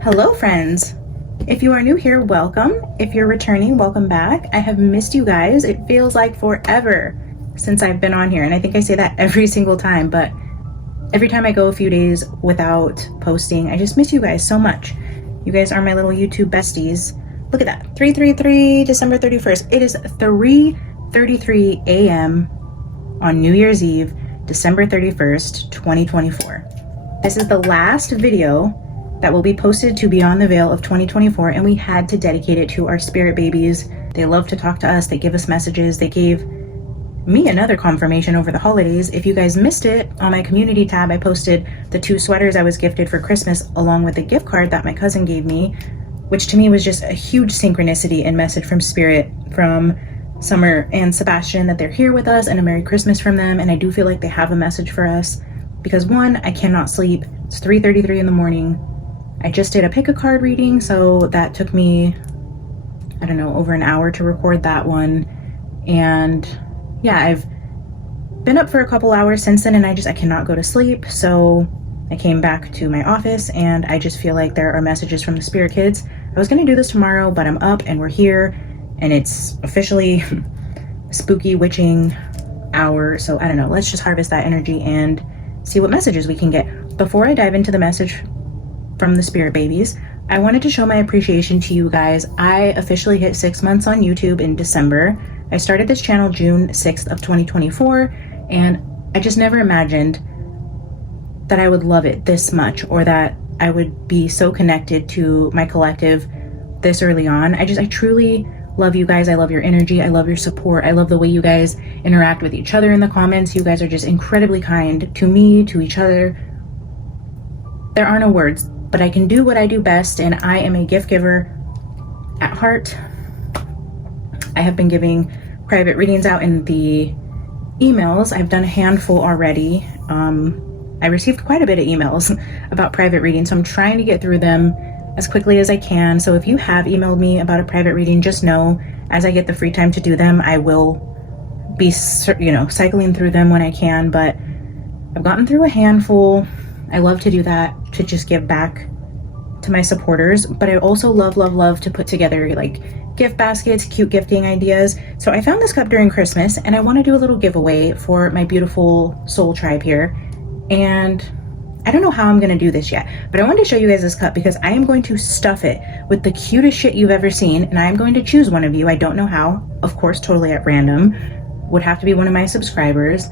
Hello friends! If you are new here, welcome. If you're returning, welcome back. I have missed you guys. It feels like forever since I've been on here, and I think I say that every single time, but every time I go a few days without posting, I just miss you guys so much. You guys are my little YouTube besties. Look at that, 333 December 31st. It is 3:33 a.m. on New Year's Eve, December 31st, 2024. This is the last video that will be posted to Beyond the Veil of 2024, and we had to dedicate it to our spirit babies. They love to talk to us. They give us messages. They gave me another confirmation over the holidays. If you guys missed it, on my community tab, I posted the 2 sweaters I was gifted for Christmas along with the gift card that my cousin gave me, which to me was just a huge synchronicity and message from spirit, from Summer and Sebastian, that they're here with us, and a Merry Christmas from them. And I do feel like they have a message for us because, one, I cannot sleep. It's 3:33 in the morning. I just did a pick a card reading, so that took me, I don't know, over an hour to record that one. And yeah, I've been up for a couple hours since then, and I cannot go to sleep. So I came back to my office, and I just feel like there are messages from the spirit kids. I was gonna do this tomorrow, but I'm up and we're here, and it's officially spooky witching hour. So I don't know, let's just harvest that energy and see what messages we can get. Before I dive into the message from the spirit babies, I wanted to show my appreciation to you guys. I officially hit 6 months on YouTube in December. I started this channel June 6th of 2024, and I just never imagined that I would love it this much, or that I would be so connected to my collective this early on. I truly love you guys. I love your energy. I love your support. I love the way you guys interact with each other in the comments. You guys are just incredibly kind to me, to each other. There are no words, but I can do what I do best, and I am a gift giver at heart. I have been giving private readings out in the emails. I've done a handful already. I received quite a bit of emails about private readings, so I'm trying to get through them as quickly as I can. So if you have emailed me about a private reading, just know as I get the free time to do them, I will be, cycling through them when I can. But I've gotten through a handful. I love to do that, to just give back to my supporters, but I also love to put together like gift baskets, cute gifting ideas. So I found this cup during Christmas, and I want to do a little giveaway for my beautiful soul tribe here. And I don't know how I'm going to do this yet, but I wanted to show you guys this cup because I am going to stuff it with the cutest shit you've ever seen, and I'm going to choose one of you. I don't know how, of course, totally at random. Would have to be one of my subscribers.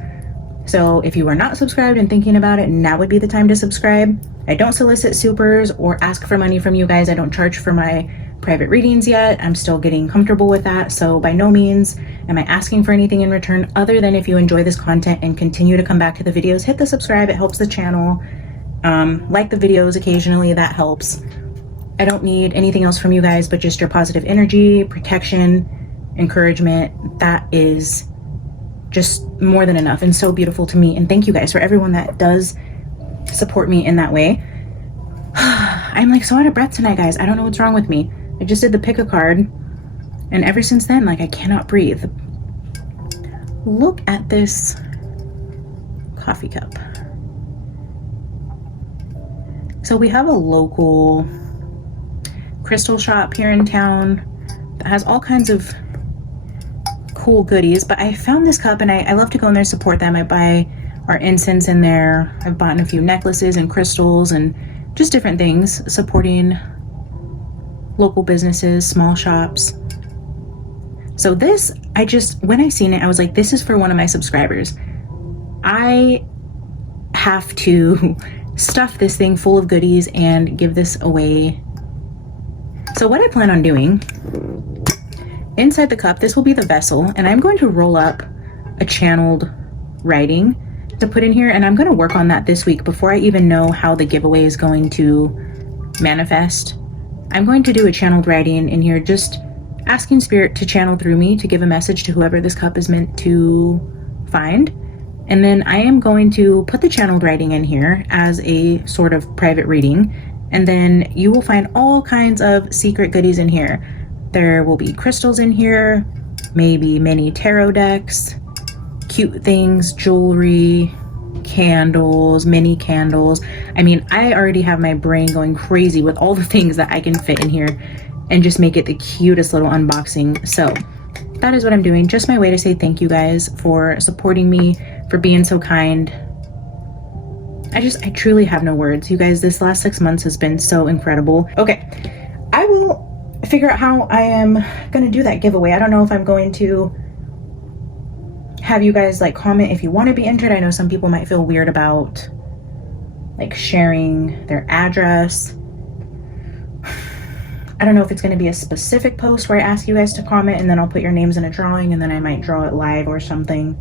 So if you are not subscribed and thinking about it, now would be the time to subscribe. I don't solicit supers or ask for money from you guys. I don't charge for my private readings yet. I'm still getting comfortable with that. So by no means am I asking for anything in return, other than if you enjoy this content and continue to come back to the videos, hit the subscribe. It helps the channel. Like the videos occasionally, that helps. I don't need anything else from you guys but just your positive energy, protection, encouragement. That is just more than enough and so beautiful to me. And thank you guys for everyone that does support me in that way. I'm like so out of breath tonight, guys. I don't know what's wrong with me. I just did the pick a card, and ever since then, like, I cannot breathe. Look at this coffee cup. So we have a local crystal shop here in town that has all kinds of cool goodies, but I found this cup, and I love to go in there and support them. I buy our incense in there. I've bought a few necklaces and crystals and just different things, supporting local businesses, small shops. So this, when I seen it, I was like, this is for one of my subscribers. I have to stuff this thing full of goodies and give this away. So what I plan on doing, inside the cup, this will be the vessel, and I'm going to roll up a channeled writing to put in here, and I'm going to work on that this week before I even know how the giveaway is going to manifest. I'm going to do a channeled writing in here, just asking spirit to channel through me to give a message to whoever this cup is meant to find. And then I am going to put the channeled writing in here as a sort of private reading, and then you will find all kinds of secret goodies in here. There will be crystals in here, maybe mini tarot decks, cute things, jewelry, candles, mini candles. I mean, I already have my brain going crazy with all the things that I can fit in here and just make it the cutest little unboxing. So that is what I'm doing. Just my way to say thank you guys for supporting me, for being so kind. I truly have no words. You guys, this last 6 months has been so incredible. Okay, I will figure out how I am gonna do that giveaway. I don't know if I'm going to have you guys like comment if you want to be entered. I know some people might feel weird about like sharing their address. I don't know if it's going to be a specific post where I ask you guys to comment and then I'll put your names in a drawing and then I might draw it live or something.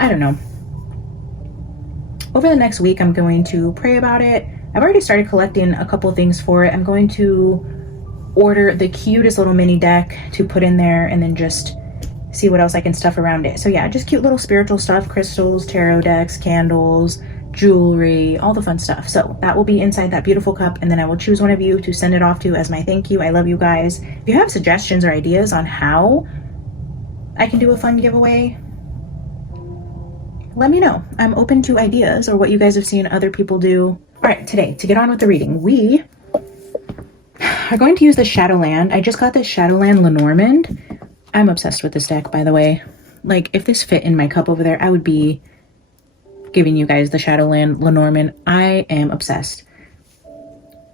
I don't know. Over the next week, I'm going to pray about it. I've already started collecting a couple things for it. I'm going to order the cutest little mini deck to put in there and then just see what else I can stuff around it. So yeah, just cute little spiritual stuff, crystals, tarot decks, candles, jewelry, all the fun stuff. So that will be inside that beautiful cup, and then I will choose one of you to send it off to as my thank you. I love you guys. If you have suggestions or ideas on how I can do a fun giveaway, let me know. I'm open to ideas or what you guys have seen other people do. All right, today, to get on with the reading, we are going to use the Shadowland. I just got this Shadowland Lenormand. I'm obsessed with this deck, by the way. Like, if this fit in my cup over there, I would be giving you guys the Shadowland Lenormand. I am obsessed.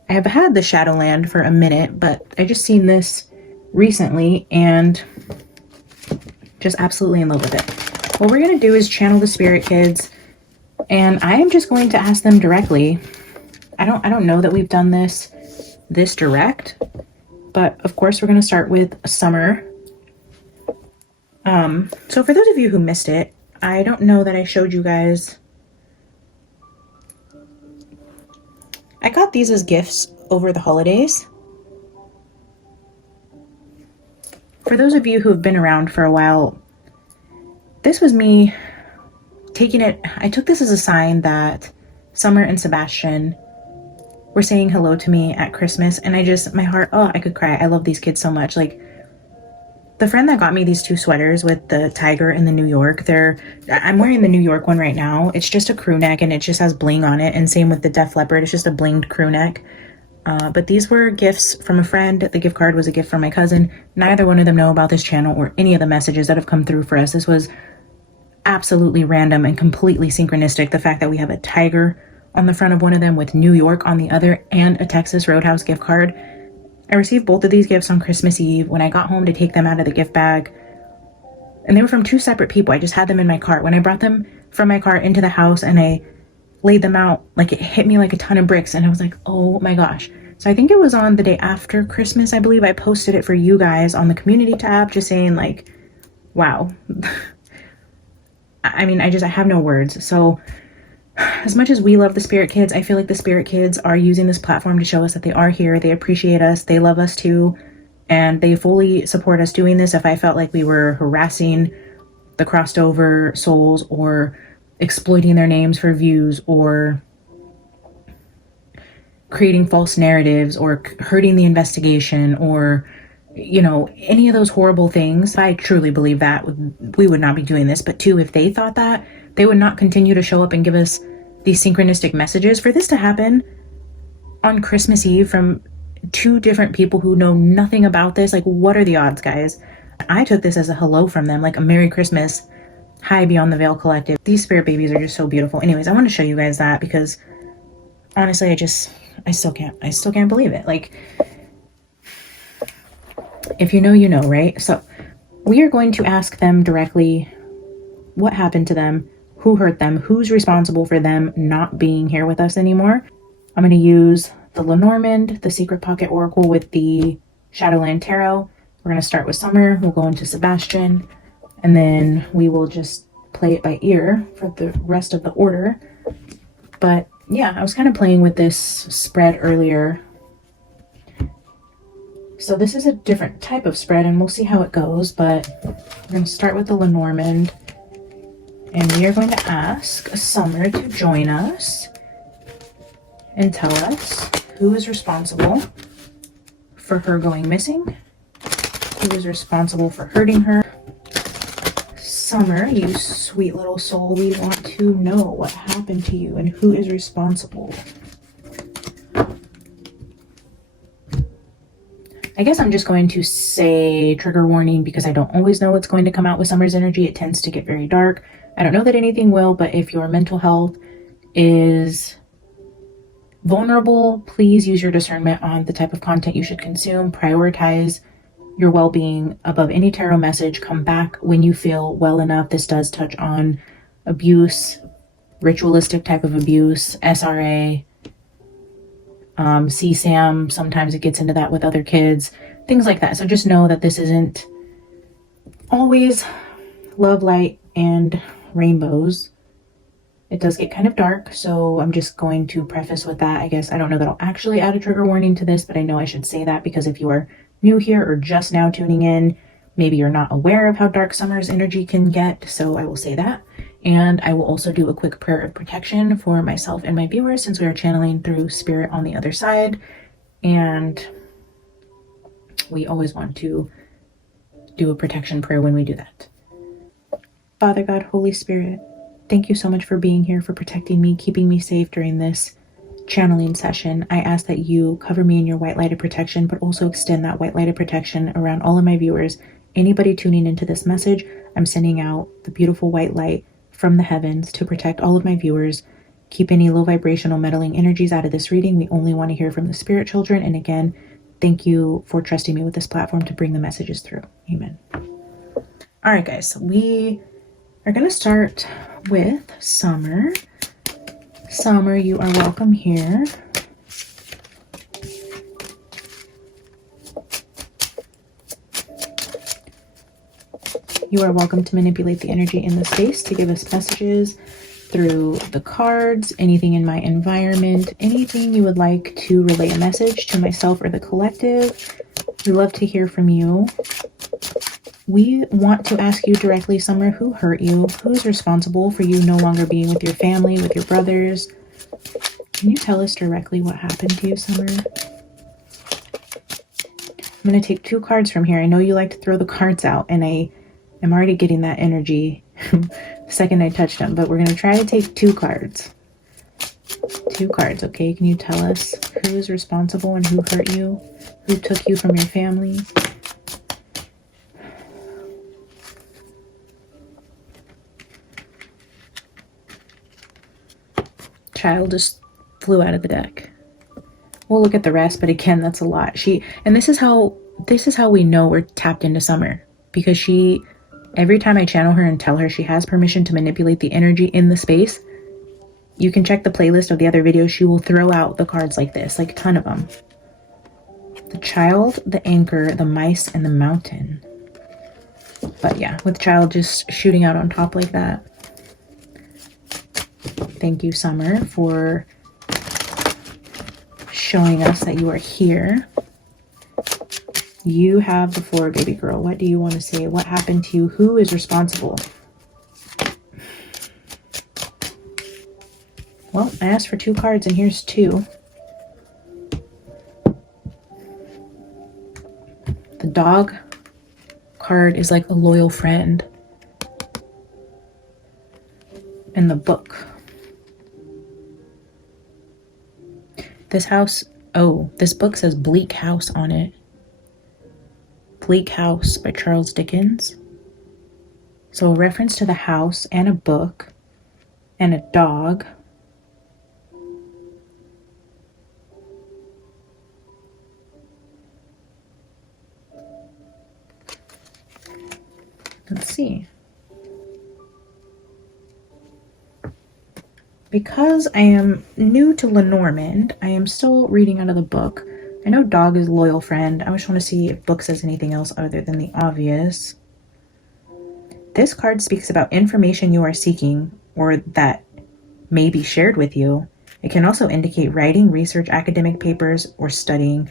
I have had the Shadowland for a minute, but I just seen this recently and just absolutely in love with it. What we're going to do is channel the spirit kids, and I am just going to ask them directly. I don't know that we've done this direct, but of course we're going to start with Summer. So for those of you who missed it, I don't know that I showed you guys. I got these as gifts over the holidays. For those of you who have been around for a while, this was me taking it. I took this as a sign that Summer and Sebastian were saying hello to me at Christmas, and my heart, oh, I could cry. I love these kids so much. Like, the friend that got me these two sweaters with the tiger and the New York, I'm wearing the New York one right now. It's just a crew neck and it just has bling on it. And same with the Def Leppard, it's just a blinged crew neck. But these were gifts from a friend. The gift card was a gift from my cousin. Neither one of them know about this channel or any of the messages that have come through for us. This was absolutely random and completely synchronistic. The fact that we have a tiger on the front of one of them with New York on the other and a Texas Roadhouse gift card. I received both of these gifts on Christmas Eve when I got home to take them out of the gift bag. And they were from two separate people. I just had them in my cart. When I brought them from my cart into the house and I laid them out, like, it hit me like a ton of bricks. And I was like, oh my gosh. So I think it was on the day after Christmas, I believe. I posted it for you guys on the community tab, just saying like, wow. I mean, I have no words. So as much as we love the spirit kids, I feel like the spirit kids are using this platform to show us that they are here. They appreciate us. They love us too. And they fully support us doing this. If I felt like we were harassing the crossed over souls or exploiting their names for views or creating false narratives or hurting the investigation or, you know, any of those horrible things, I truly believe that we would not be doing this. But two, if they thought that, they would not continue to show up and give us these synchronistic messages. For this to happen on Christmas Eve from two different people who know nothing about this, like, what are the odds, guys? I took this as a hello from them, like a Merry Christmas, hi Beyond the Veil Collective. These spirit babies are just so beautiful. Anyways, I want to show you guys that because honestly, I still can't believe it. Like, if you know, you know, right? So we are going to ask them directly what happened to them, who hurt them, who's responsible for them not being here with us anymore. I'm going to use the Lenormand, the Secret Pocket Oracle with the Shadowland Tarot. We're going to start with Summer. We'll go into Sebastian, and then we will just play it by ear for the rest of the order. But yeah, I was kind of playing with this spread earlier. So this is a different type of spread, and we'll see how it goes, but we're going to start with the Lenormand. And we are going to ask Summer to join us and tell us who is responsible for her going missing, who is responsible for hurting her. Summer, you sweet little soul, we want to know what happened to you and who is responsible. I guess I'm just going to say trigger warning because I don't always know what's going to come out with Summer's energy. It tends to get very dark. I don't know that anything will, but if your mental health is vulnerable, please use your discernment on the type of content you should consume. Prioritize your well-being above any tarot message. Come back when you feel well enough. This does touch on abuse, ritualistic type of abuse, SRA, CSAM. Sometimes it gets into that with other kids, things like that. So just know that this isn't always love, light, and rainbows. It does get kind of dark, so I'm just going to preface with that. I guess I don't know that I'll actually add a trigger warning to this, but I know I should say that because if you are new here or just now tuning in, maybe you're not aware of how dark Summer's energy can get, so I will say that. And I will also do a quick prayer of protection for myself and my viewers since we are channeling through spirit on the other side. And we always want to do a protection prayer when we do that. Father God, Holy Spirit, thank you so much for being here, for protecting me, keeping me safe during this channeling session. I ask that you cover me in your white light of protection, but also extend that white light of protection around all of my viewers. Anybody tuning into this message, I'm sending out the beautiful white light from the heavens to protect all of my viewers. Keep any low vibrational meddling energies out of this reading. We only want to hear from the spirit children. And again, thank you for trusting me with this platform to bring the messages through. Amen. All right, guys, we are going to start with Summer. Summer, you are welcome here. You are welcome to manipulate the energy in the space to give us messages through the cards, anything in my environment, anything you would like to relay a message to myself or the collective. We love to hear from you. We want to ask you directly, Summer, who hurt you? Who's responsible for you no longer being with your family, with your brothers? Can you tell us directly what happened to you, Summer? I'm going to take 2 cards from here. I know you like to throw the cards out, and I'm already getting that energy the second I touched them, but we're going to try to take 2 cards. 2 cards, okay? Can you tell us who is responsible and who hurt you? Who took you from your family? Child just flew out of the deck. We'll look at the rest, but again, that's a lot. And this is how we know we're tapped into Summer, because every time I channel her and tell her she has permission to manipulate the energy in the space, you can check the playlist of the other videos. She will throw out the cards like this, like a ton of them. The Child, the Anchor, the Mice, and the Mountain. But yeah, with Child just shooting out on top like that. Thank you, Summer, for showing us that you are here. You have the floor, baby girl. What do you want to say? What happened to you? Who is responsible? Well, I asked for 2 cards, and here's 2. The Dog card is like a loyal friend. And the Book. This book says Bleak House on it. Bleak House by Charles Dickens. So a reference to the house and a book and a dog. Let's see. Because I am new to Lenormand, I am still reading out of the book. I know Dog is loyal friend. I just want to see if book says anything else other than the obvious. This card speaks about information you are seeking or that may be shared with you. It can also indicate writing, research, academic papers, or studying.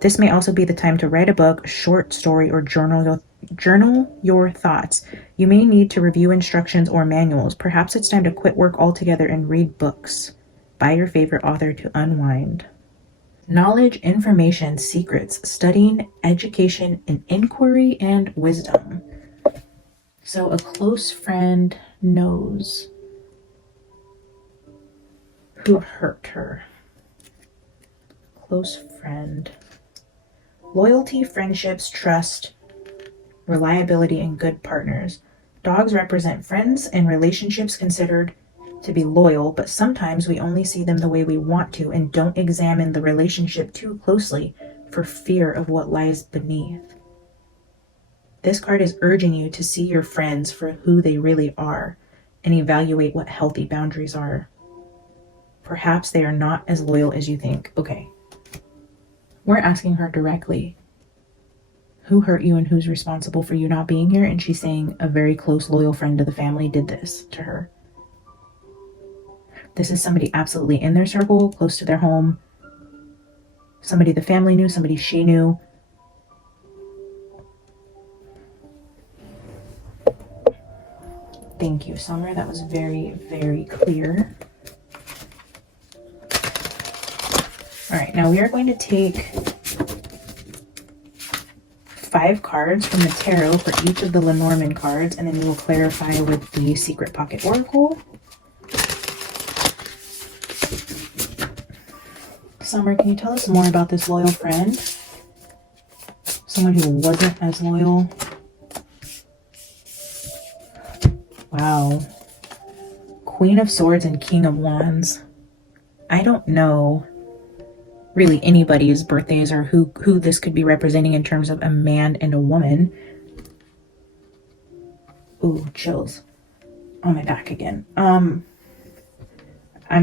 This may also be the time to write a book, short story, or journal your thoughts. You may need to review instructions or manuals. Perhaps it's time to quit work altogether and read books. Buy your favorite author to unwind. Knowledge, information, secrets, studying, education, and inquiry and wisdom. So a close friend knows who hurt her. Close friend. Loyalty, friendships, trust, reliability, and good partners. Dogs represent friends and relationships considered to be loyal, but sometimes we only see them the way we want to and don't examine the relationship too closely for fear of what lies beneath. This card is urging you to see your friends for who they really are and evaluate what healthy boundaries are. Perhaps they are not as loyal as you think. Okay. We're asking her directly, who hurt you and who's responsible for you not being here? And she's saying a very close, loyal friend of the family did this to her. This is somebody absolutely in their circle, close to their home. Somebody the family knew, somebody she knew. Thank you, Summer. That was very, very clear. All right, now we are going to take 5 cards from the tarot for each of the Lenormand cards, and then we will clarify with the Secret Pocket Oracle. Summer, can you tell us more about this loyal friend? Someone who wasn't as loyal. Wow. Queen of Swords and King of Wands. I don't know really anybody's birthdays or who this could be representing in terms of a man and a woman. Ooh, chills on my back again. I'm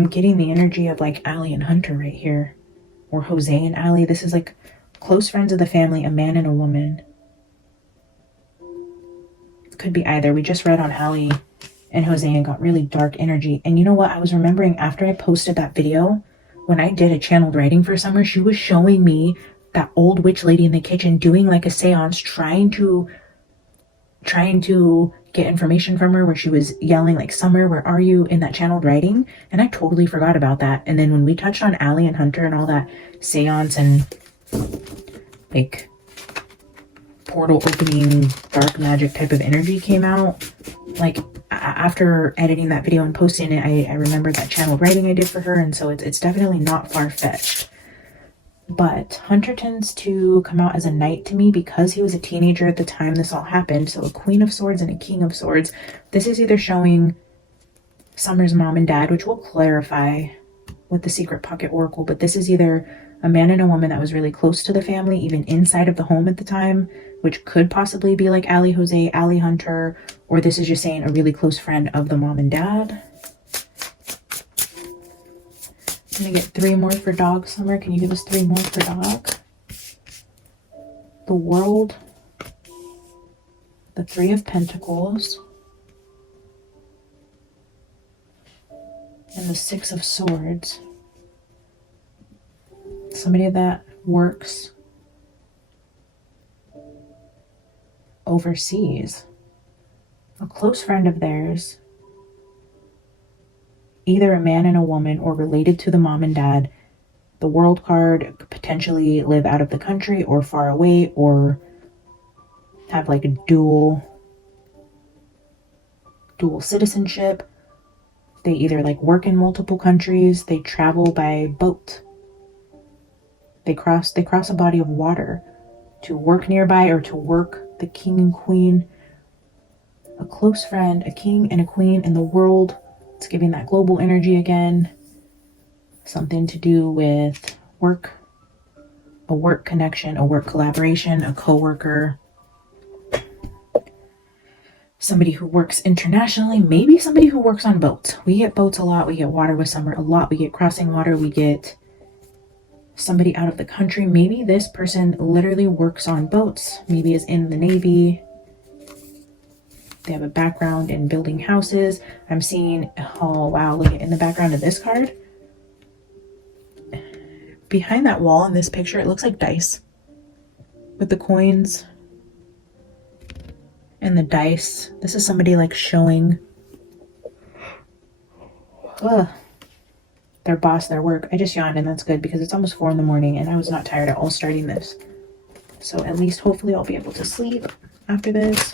getting the energy of like Allie and Hunter right here, or Jose and Allie. This is like close friends of the family, a man and a woman. Could be either. We just read on Allie and Jose and got really dark energy. And you know what? I was remembering after I posted that video, when I did a channeled writing for Summer, she was showing me that old witch lady in the kitchen doing like a seance, trying to get information from her, where she was yelling like, Summer, where are you, in that channeled writing. And I totally forgot about that. And then when we touched on Allie and Hunter and all that seance and like portal opening dark magic type of energy came out, like after editing that video and posting it, I remembered that channeled writing I did for her. And so it's definitely not far-fetched. But Hunter tends to come out as a knight to me because he was a teenager at the time this all happened. So a Queen of Swords and a King of Swords. This is either showing Summer's mom and dad, which we'll clarify with the Secret Pocket Oracle, but this is either a man and a woman that was really close to the family, even inside of the home at the time, which could possibly be like Allie, Jose, Allie, Hunter, or this is just saying a really close friend of the mom and dad. I'm gonna get 3 more for dog. Summer, can you give us 3 more for dog? The World, the 3 of Pentacles, and the 6 of Swords. Somebody that works overseas. A close friend of theirs, either a man and a woman or related to the mom and dad. The World card could potentially live out of the country or far away, or have like a dual citizenship. They either like work in multiple countries, they travel by boat. They cross a body of water to work nearby or to work. The king and queen. A close friend, a king and a queen in the World. It's giving that global energy again. Something to do with work, a work connection, a work collaboration, a co-worker. Somebody who works internationally, maybe somebody who works on boats. We get boats a lot. We get water with Summer a lot. We get crossing water. We get somebody out of the country. Maybe this person literally works on boats. Maybe is in the Navy. They have a background in building houses. I'm seeing, oh wow, look at in the background of this card. Behind that wall in this picture, it looks like dice with the coins and the dice. This is somebody like showing their boss their work. I just yawned, and that's good because it's almost 4 in the morning and I was not tired at all starting this. So at least hopefully I'll be able to sleep after this.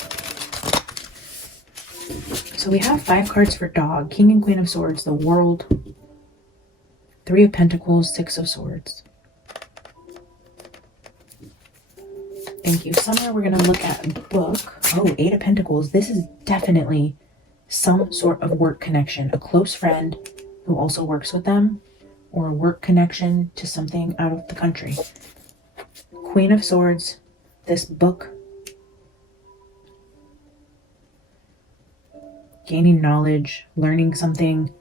So we have 5 cards for dog, King and Queen of Swords, the World, 3 of Pentacles, 6 of Swords. Thank you. Summer, we're going to look at book. Oh, 8 of Pentacles. This is definitely some sort of work connection. A close friend who also works with them, or a work connection to something out of the country. Queen of Swords, this book. Gaining knowledge, learning something,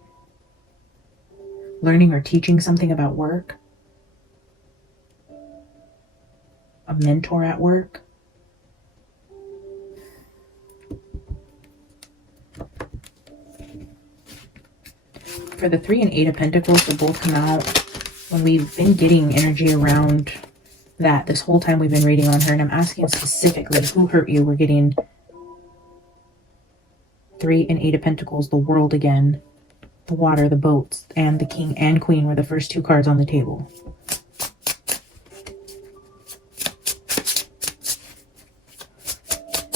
learning or teaching something about work. A mentor at work. For the 3 and 8 of Pentacles to both come out, when we've been getting energy around that this whole time we've been reading on her, and I'm asking specifically who hurt you, we're getting 3 and 8 of Pentacles, the World again, the water, the boats, and the King and Queen were the first 2 cards on the table.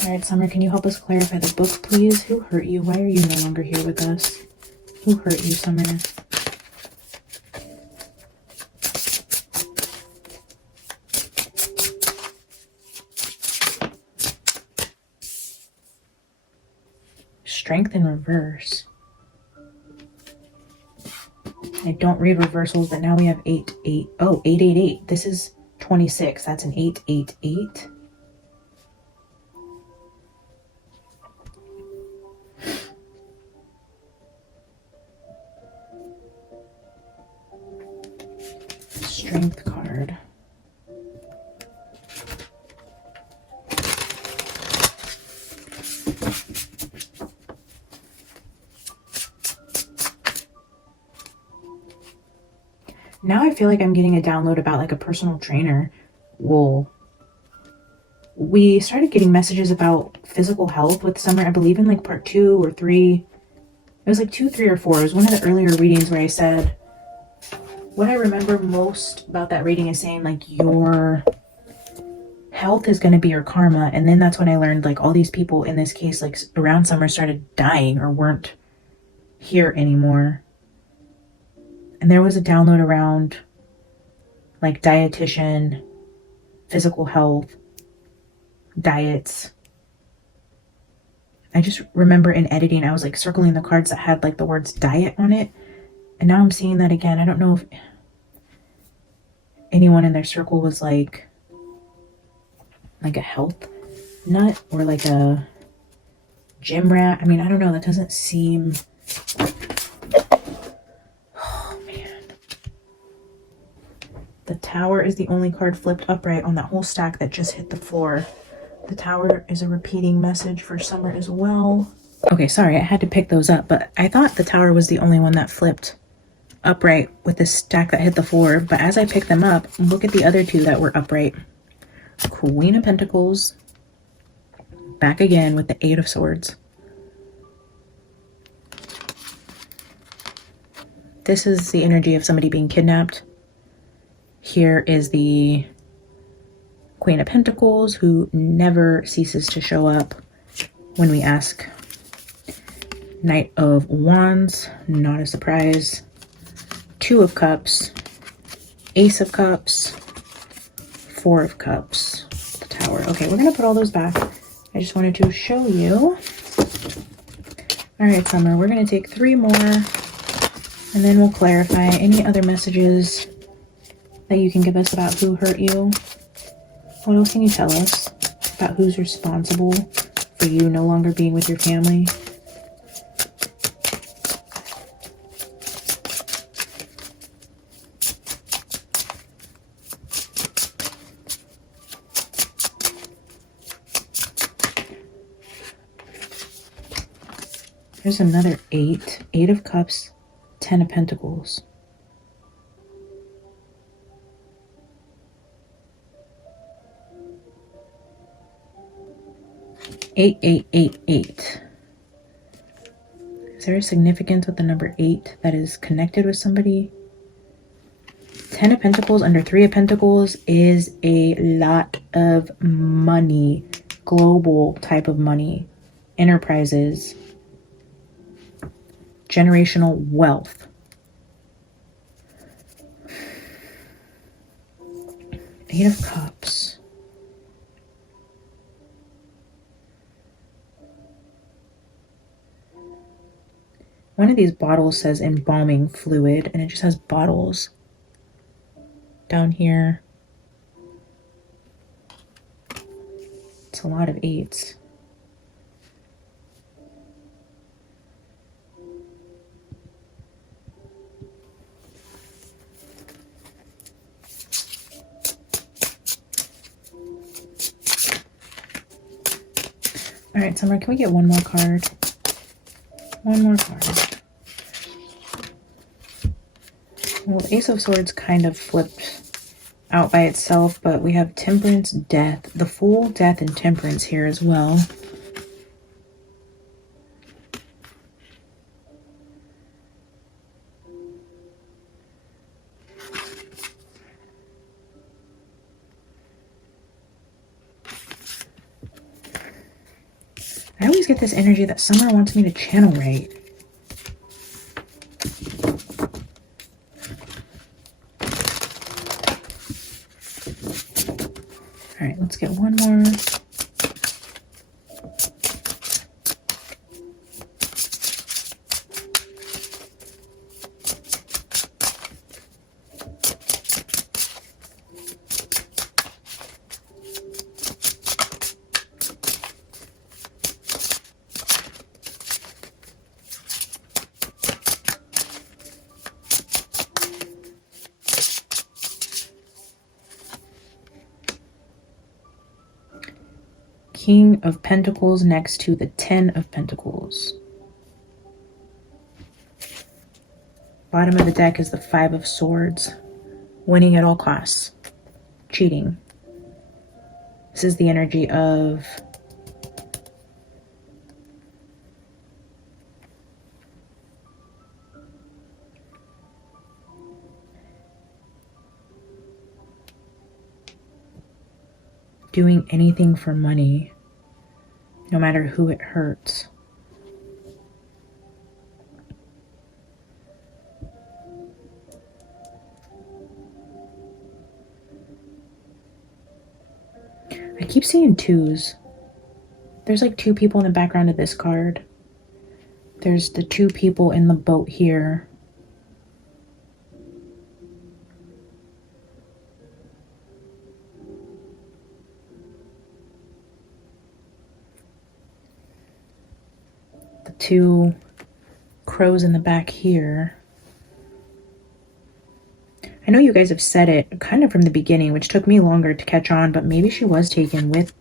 All right, Summer, can you help us clarify the book, please? Who hurt you? Why are you no longer here with us? Who hurt you, Summer? Strength in reverse. I don't read reversals, but now we have 8, 8. Oh, 8, 8, 8. This is 26. That's an 8, 8, 8. Strength card. Now I feel like I'm getting a download about like a personal trainer. Well, we started getting messages about physical health with Summer, I believe in like part 2 or 3. It was like 2, 3, or 4. It was one of the earlier readings where I said, what I remember most about that reading is saying like your health is going to be your karma. And then that's when I learned like all these people in this case, like around Summer, started dying or weren't here anymore. And there was a download around like dietitian, physical health, diets. I just remember in editing, I was like circling the cards that had like the words diet on it. And now I'm seeing that again. I don't know if anyone in their circle was like a health nut or like a gym rat. I mean, I don't know. That doesn't seem... Oh, man. The Tower is the only card flipped upright on that whole stack that just hit the floor. The Tower is a repeating message for Summer as well. Okay, sorry, I had to pick those up, but I thought the Tower was the only one that flipped upright with the stack that hit the floor. But as I picked them up, look at the other 2 that were upright. Queen of Pentacles, back again with the 8 of Swords. This is the energy of somebody being kidnapped. Here is the Queen of Pentacles, who never ceases to show up when we ask. Knight of Wands, not a surprise. 2 of Cups, Ace of Cups, 4 of Cups, the Tower. Okay, we're going to put all those back. I just wanted to show you. All right, Summer, we're going to take 3 more, and then we'll clarify any other messages that you can give us about who hurt you. What else can you tell us about who's responsible for you no longer being with your family? There's another 8. 8 of Cups, 10 of Pentacles. Eight, 8, 8, 8. Is there a significance with the number 8 that is connected with somebody? 10 of Pentacles under 3 of Pentacles is a lot of money. Global type of money. Enterprises. generational wealth. Eight of Cups. One of these bottles says embalming fluid, and it just has bottles down here. It's a lot of eights. All right, Summer, can we get one more card? One more card. Well, Ace of Swords kind of flipped out by itself, but we have Temperance, Death, the Fool, Death, and Temperance here as well. I always get this energy that Summer wants me to channel right. All right, let's get one more. King of Pentacles next to the Ten of Pentacles. Bottom of the deck is the Five of Swords. Winning at all costs. Cheating. This is the energy of doing anything for money, no matter who it hurts. I keep seeing twos. There's like two people in the background of this card. There's the two people in the boat here. The two crows in the back here. I know you guys have said it kind of from the beginning, which took me longer to catch on, but maybe she was taken with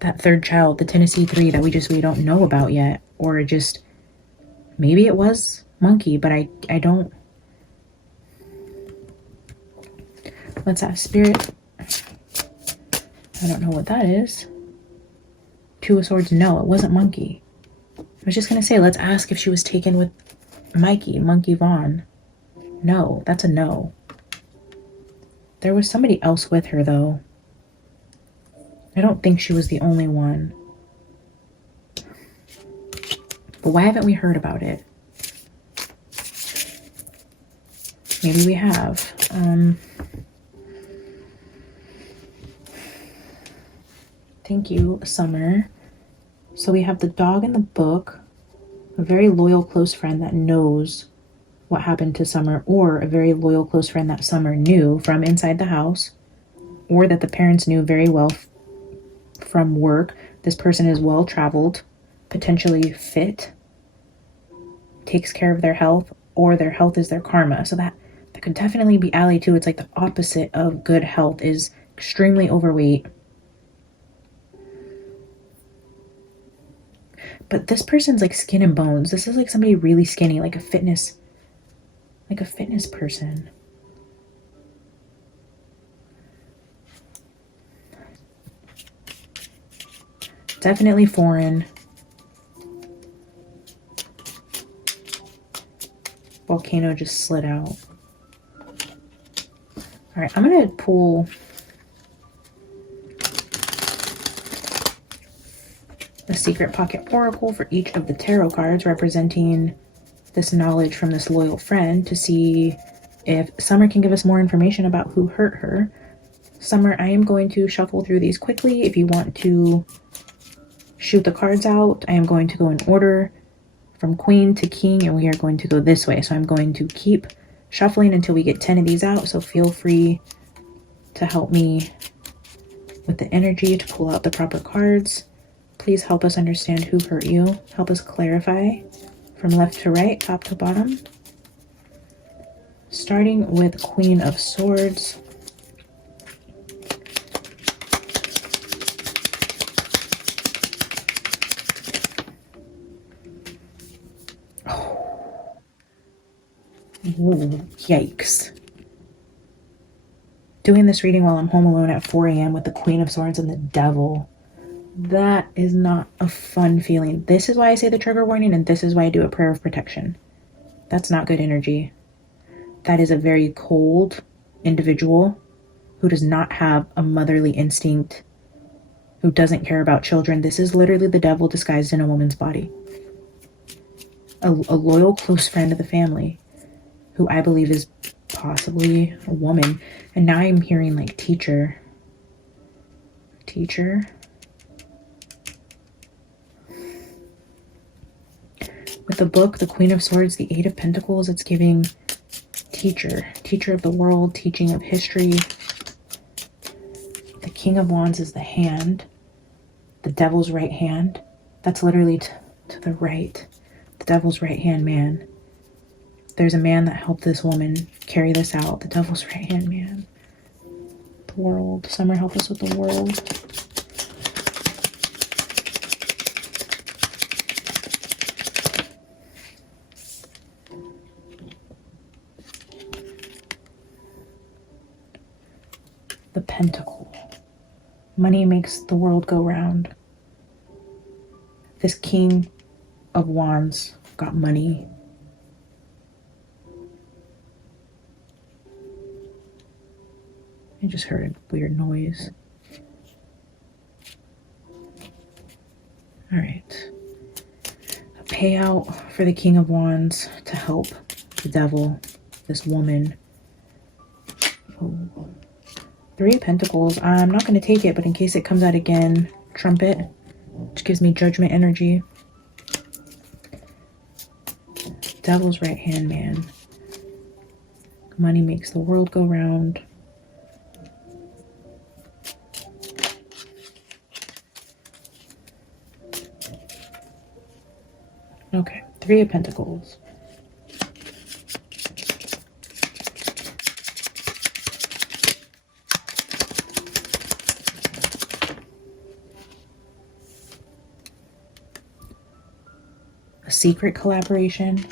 that third child, the Tennessee 3 that we don't know about yet. Or just, maybe it was Monkey, but I don't. Let's have Spirit. I don't know what that is. Two of Swords, no, it wasn't Monkey. I was just going to say, let's ask if she was taken with Mikey, Monkey Vaughn. No, that's a no. There was somebody else with her, though. I don't think she was the only one. But why haven't we heard about it? Maybe we have. Thank you, Summer. So we have the dog in the book, a very loyal close friend that knows what happened to Summer, or a very loyal close friend that Summer knew from inside the house, or that the parents knew very well from work. This person is well traveled, potentially fit, takes care of their health, or their health is their karma. So that could definitely be Allie too. It's like the opposite of good health is extremely overweight. But this person's like skin and bones. This is like somebody really skinny, like a fitness person. Definitely foreign. Volcano just slid out. All right, I'm going to pull the Secret Pocket Oracle for each of the tarot cards representing this knowledge from this loyal friend to see if Summer can give us more information about who hurt her. Summer, I am going to shuffle through these quickly. If you want to shoot the cards out, I am going to go in order from Queen to King, and we are going to go this way. So I'm going to keep shuffling until we get 10 of these out. So feel free to help me with the energy to pull out the proper cards. Please help us understand who hurt you. Help us clarify from left to right, top to bottom. Starting with Queen of Swords. Ooh, yikes. Doing this reading while I'm home alone at 4 a.m. with the Queen of Swords and the Devil. That is not a fun feeling. This is why I say the trigger warning, and this is why I do a prayer of protection. That's not good energy. That is a very cold individual who does not have a motherly instinct, who doesn't care about children. This is literally the devil disguised in a woman's body. A loyal, close friend of the family, who I believe is possibly a woman. And now I'm hearing like teacher. With the book, the Queen of Swords, the Eight of Pentacles, it's giving teacher of the world, teaching of history. The King of Wands is the hand, the Devil's right hand. That's literally to the right, the Devil's right hand man. There's a man that helped this woman carry this out, the Devil's right hand man. The world. Summer, help us with the world. The Pentacle. Money makes the world go round. This King of Wands got money. I just heard a weird noise. All right. A payout for the King of Wands to help the devil, this woman. Oh. 3 of Pentacles. I'm not going to take it, but in case it comes out again, Trumpet, which gives me judgment energy. Devil's right hand man. Money makes the world go round. Okay, 3 of Pentacles. A secret collaboration.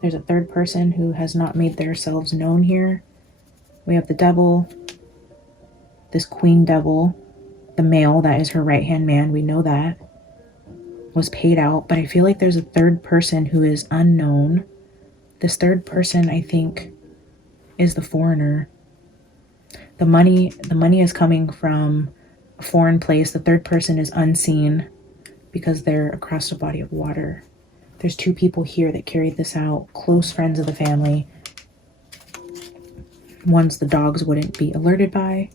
There's a third person who has not made themselves known here. We have the Devil, this Queen Devil, the male, that is her right-hand man, we know that, was paid out, but I feel like there's a third person who is unknown. This third person, I think, is the foreigner. The money is coming from a foreign place. The third person is unseen because they're across a body of water. There's 2 people here that carried this out, close friends of the family. Ones the dogs wouldn't be alerted by.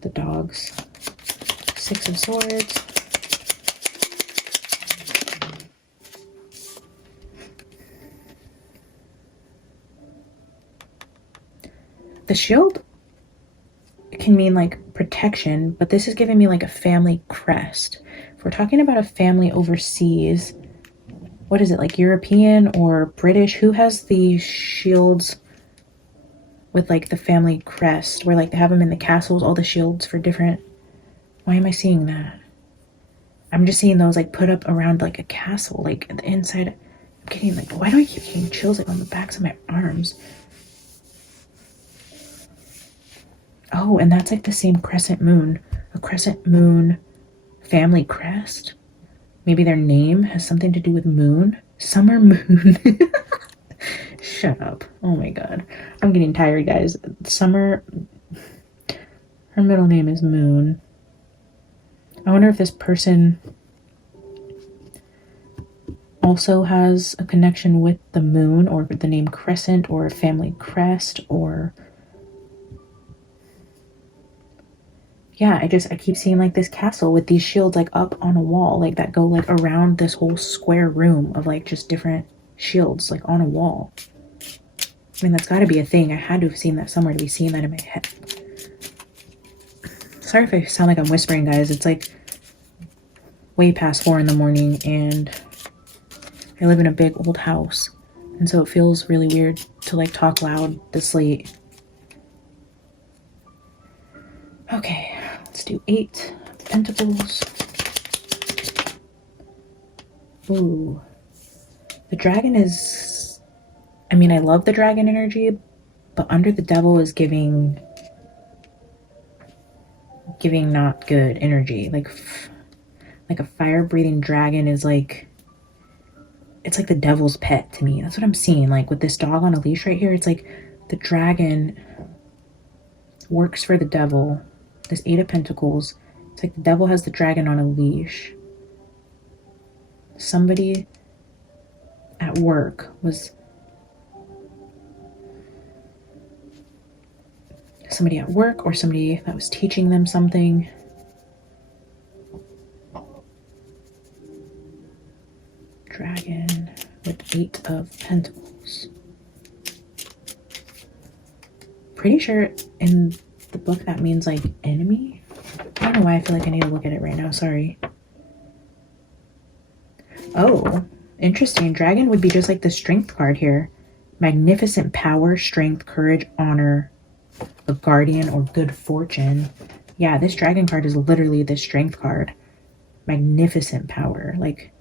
The dogs. 6 of Swords. The shield can mean like protection, but this is giving me like a family crest. If we're talking about a family overseas, what is it, like European or British? Who has these shields with like the family crest, where like they have them in the castles, all the shields for different... Why am I seeing that? I'm just seeing those like put up around like a castle, like the inside. I'm getting like, why do I keep getting chills like on the backs of my arms? Oh, and that's like the same crescent moon. A crescent moon family crest. Maybe their name has something to do with moon. Summer Moon. Shut up. Oh my god. I'm getting tired, guys. Summer, her middle name is Moon. I wonder if this person also has a connection with the moon or the name crescent or a family crest, or yeah, I keep seeing like this castle with these shields like up on a wall, like that go like around this whole square room of like just different shields like on a wall. I mean, that's got to be a thing. I had to have seen that somewhere to be seeing that in my head. Sorry if I sound like I'm whispering, guys. It's like way past 4 in the morning and I live in a big old house. And so it feels really weird to like talk loud this late. Okay, let's do 8 of Pentacles. Ooh. The dragon is, I mean, I love the dragon energy, but under the devil is giving not good energy. Like a fire-breathing dragon is like, it's like the devil's pet to me. That's what I'm seeing. Like with this dog on a leash right here, it's like the dragon works for the devil. This 8 of Pentacles, it's like the devil has the dragon on a leash. Somebody at work was somebody at work or somebody that was teaching them something. Dragon with 8 of Pentacles. Pretty sure in the book that means like enemy. I don't know why I feel like I need to look at it right now. Sorry. Oh, interesting. Dragon would be just like the strength card here. Magnificent power, strength, courage, honor, a guardian, or good fortune. Yeah, this dragon card is literally the strength card. Magnificent power, like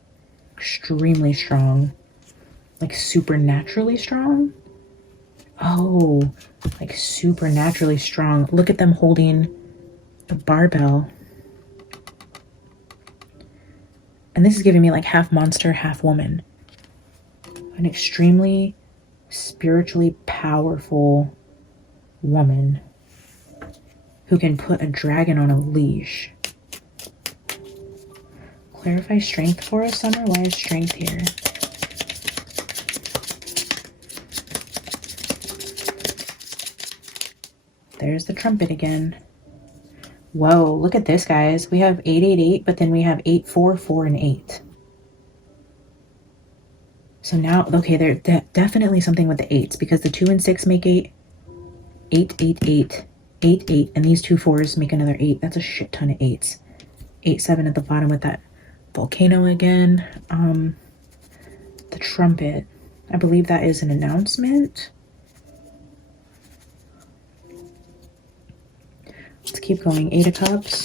extremely strong, like supernaturally strong. Oh, like supernaturally strong. Look at them holding the barbell. And this is giving me like half monster, half woman. An extremely spiritually powerful woman who can put a dragon on a leash. Clarify strength for us, Summer. Why is strength here? There's the trumpet again. Whoa, look at this, guys. We have 888, but then we have 844 and 8. So now, okay, there's definitely something with the 8s because the 2 and 6 make 8. 888, 88, and these 2 4s make another 8. That's a shit ton of 8s. 8 7 at the bottom with that volcano again. The trumpet. I believe that is an announcement. Let's keep going. 8 of Cups.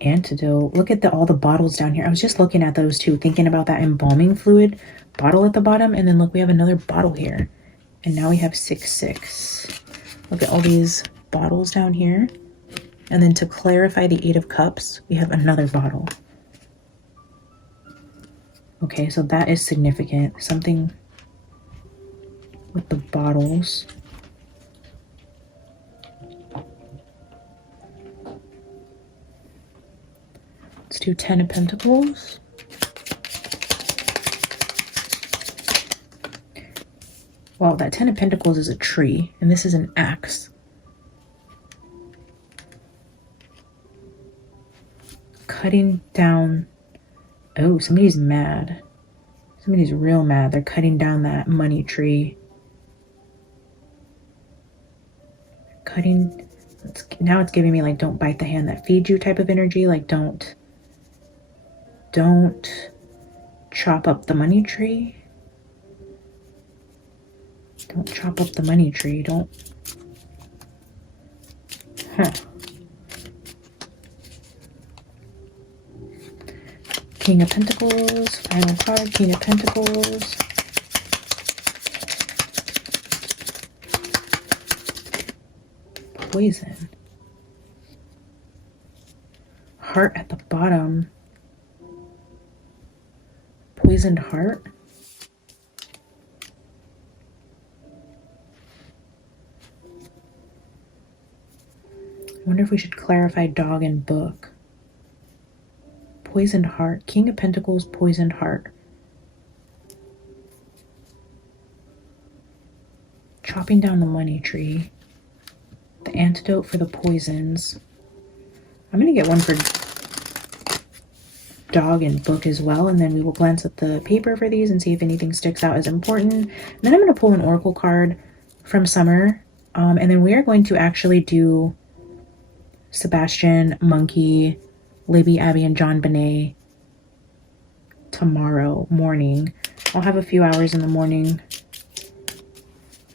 Antidote. Look at all the bottles down here. I was just looking at those too, thinking about that embalming fluid bottle at the bottom. And then look, we have another bottle here. And now we have 6 6. Look at all these bottles down here. And then to clarify the 8 of Cups, we have another bottle. Okay, so that is significant. Something with the bottles. Let's do 10 of Pentacles. Wow, that 10 of Pentacles is a tree, and this is an axe. Cutting down. Oh, somebody's mad. Somebody's real mad. They're cutting down that money tree. Cutting. Now it's giving me like don't bite the hand that feeds you type of energy. Like don't chop up the money tree. Don't chop up the money tree. Don't. Huh. King of Pentacles. Final card. King of Pentacles. Poison. Heart at the bottom. Poisoned heart. I wonder if we should clarify dog and book. poisoned heart. King of Pentacles, poisoned heart. Chopping down the money tree. The antidote for the poisons. I'm going to get one for dog and book as well, and then we will glance at the paper for these and see if anything sticks out as important. And then I'm going to pull an oracle card from Summer, and then we are going to actually do Sebastian, Monkey, Libby, Abby, and John Bonet tomorrow morning. I'll have a few hours in the morning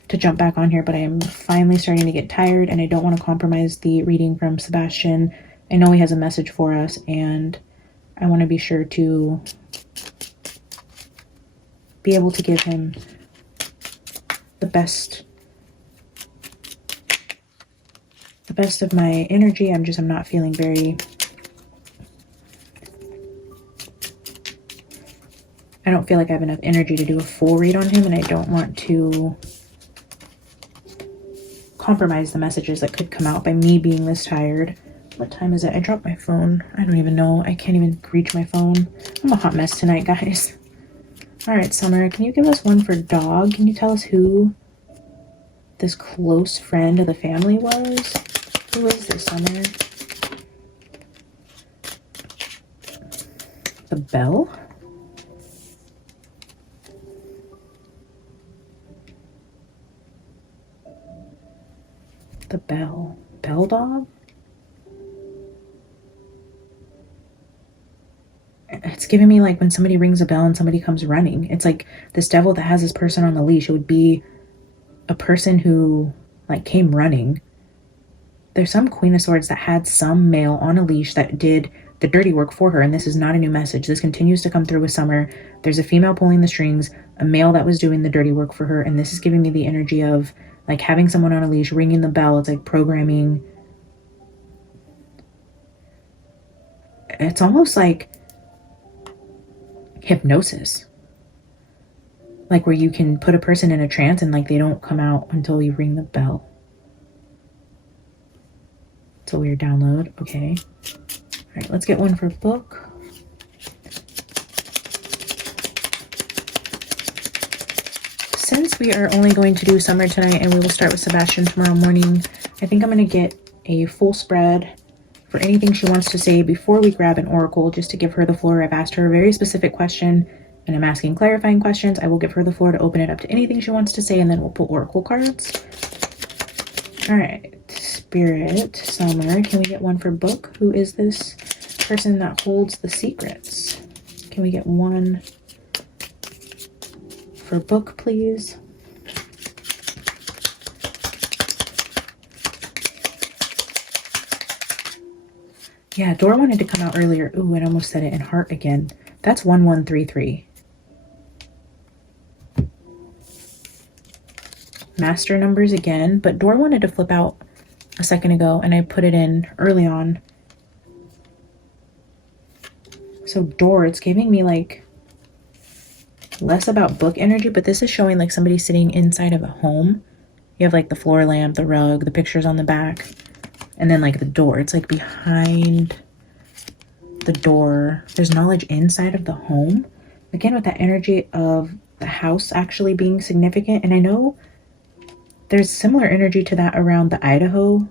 to jump back on here, but I am finally starting to get tired, and I don't want to compromise the reading from Sebastian. I know he has a message for us, and I want to be sure to be able to give him the best of my energy. I'm not feeling very, I don't feel like I have enough energy to do a full read on him, and I don't want to compromise the messages that could come out by me being this tired. What time is it? I dropped my phone. I don't even know. I can't even reach my phone. I'm a hot mess tonight, guys. All right, Summer, can you give us one for dog? Can you tell us who this close friend of the family was? Who is this, Summer? The bell? The bell. Bell dog? It's giving me like when somebody rings a bell and somebody comes running. It's like this devil that has this person on the leash. It would be a person who like came running. There's some Queen of Swords that had some male on a leash that did the dirty work for her, and this is not a new message. This continues to come through with Summer. There's a female pulling the strings, a male that was doing the dirty work for her, and this is giving me the energy of like having someone on a leash, ringing the bell. It's like programming. It's almost like hypnosis, like where you can put a person in a trance and like they don't come out until you ring the bell. It's a weird download. Okay, all right, let's get one for book. Since we are only going to do Summer tonight and we will start with Sebastian tomorrow morning, I think I'm going to get a full spread for anything she wants to say before we grab an oracle, just to give her the floor. I've asked her a very specific question and I'm asking clarifying questions. I will give her the floor to open it up to anything she wants to say, and then we'll pull oracle cards. All right, Spirit, Summer, can we get one for book? Who is this person that holds the secrets? Can we get one for book, please? Yeah, door wanted to come out earlier. Ooh, I almost said it in heart again. That's 1133. Master numbers again, but door wanted to flip out a second ago and I put it in early on. So door, it's giving me like less about book energy, but this is showing like somebody sitting inside of a home. You have like the floor lamp, the rug, the pictures on the back. And then like the door, it's like behind the door. There's knowledge inside of the home. Again, with that energy of the house actually being significant. And I know there's similar energy to that around the Idaho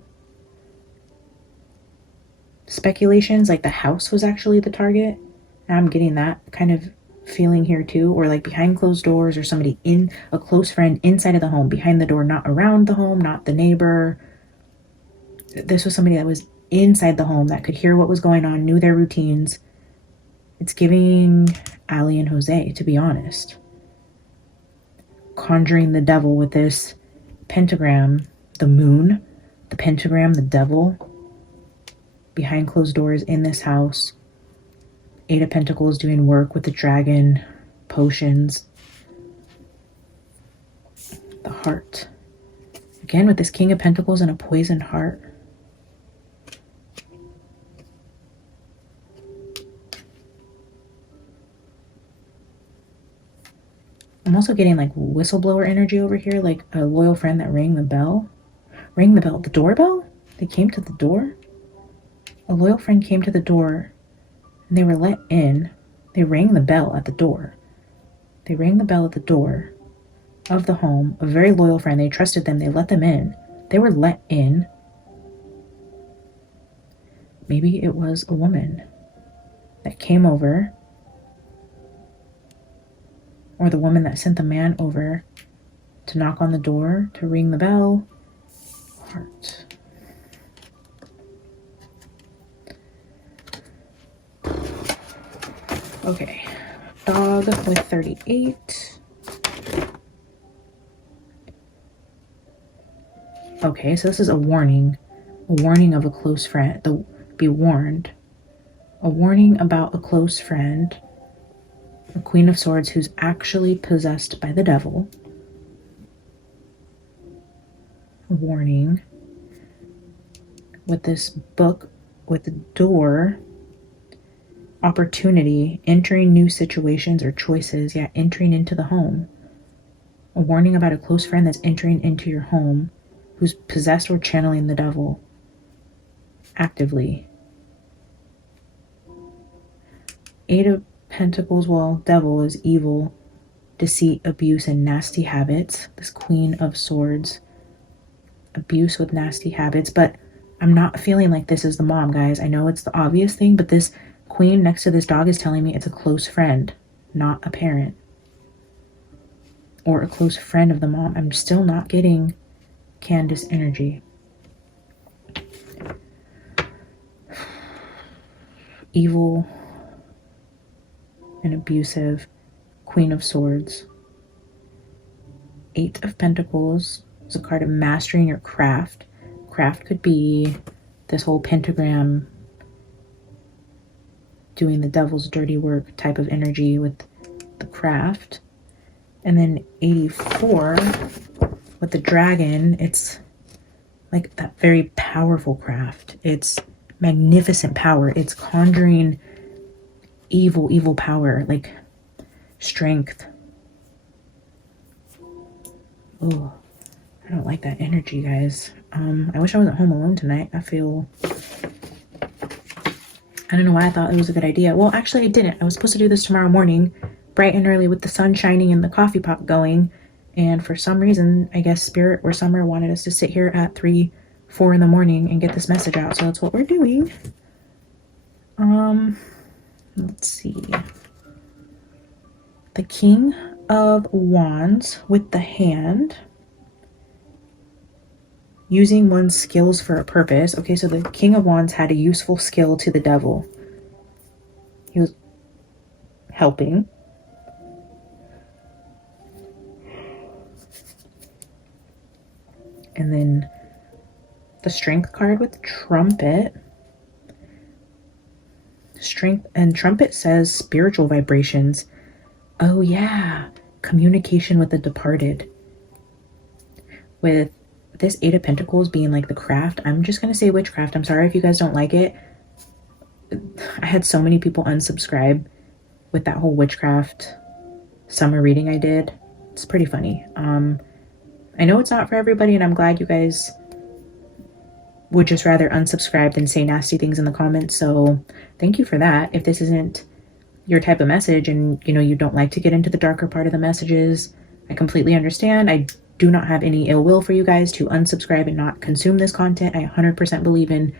speculations. Like the house was actually the target. And I'm getting that kind of feeling here too. Or like behind closed doors, or somebody in a close friend inside of the home, behind the door, not around the home, not the neighbor. This was somebody that was inside the home that could hear what was going on, knew their routines. It's giving Ali and Jose, to be honest. Conjuring the devil with this pentagram, the moon, the pentagram, the devil, behind closed doors in this house. 8 of Pentacles doing work with the dragon, potions, the heart. Again, with this King of Pentacles and a poisoned heart. I'm also getting like whistleblower energy over here, like a loyal friend that rang the bell. Rang the bell, the doorbell? They came to the door? A loyal friend came to the door And they were let in. They rang the bell at the door. They rang the bell at the door of the home. A very loyal friend. They trusted them. They let them in. They were let in. Maybe it was a woman that came over, or the woman that sent the man over to knock on the door, to ring the bell. Heart. Okay. Dog with 38. Okay, so this is a warning. A warning of a close friend. Be warned. A warning about a close friend. A Queen of Swords who's actually possessed by the devil. A warning. With this book, with the door, opportunity, entering new situations or choices. Yeah, entering into the home. A warning about a close friend that's entering into your home, who's possessed or channeling the devil actively. Eight of Pentacles, well, devil is evil, deceit, abuse, and nasty habits. This Queen of Swords, abuse with nasty habits, but I'm not feeling like this is the mom, guys. I know it's the obvious thing, but this queen next to this dog is telling me it's a close friend, not a parent. Or a close friend of the mom. I'm still not getting Candace energy. Evil and abusive. Queen of Swords. Eight of Pentacles is a card of mastering your craft. Craft could be this whole pentagram, doing the devil's dirty work type of energy with the craft. And then 84 with the dragon, it's like that very powerful craft. It's magnificent power. It's conjuring evil power, like strength. Oh, I don't like that energy, guys. I wish I wasn't home alone tonight. I don't know why I thought it was a good idea. Well, actually I didn't. I was supposed to do this tomorrow morning, bright and early with the sun shining and the coffee pot going. And for some reason, I guess Spirit or Summer wanted us to sit here at 3, 4 in the morning and get this message out. So that's what we're doing. Let's see. The King of Wands with the hand. Using one's skills for a purpose. Okay, so the King of Wands had a useful skill to the devil. He was helping. And then the Strength card with the Trumpet. Strength and Trumpet says spiritual vibrations. Oh yeah, communication with the departed. With this Eight of Pentacles being like the craft, I'm just gonna say witchcraft. I'm sorry if you guys don't like it. I had so many people unsubscribe with that whole witchcraft summer reading I did. It's pretty funny. I know it's not for everybody, and I'm glad you guys would just rather unsubscribe than say nasty things in the comments. So thank you for that. If this isn't your type of message and you don't like to get into the darker part of the messages, I completely understand. I do not have any ill will for you guys to unsubscribe and not consume this content. I 100% believe in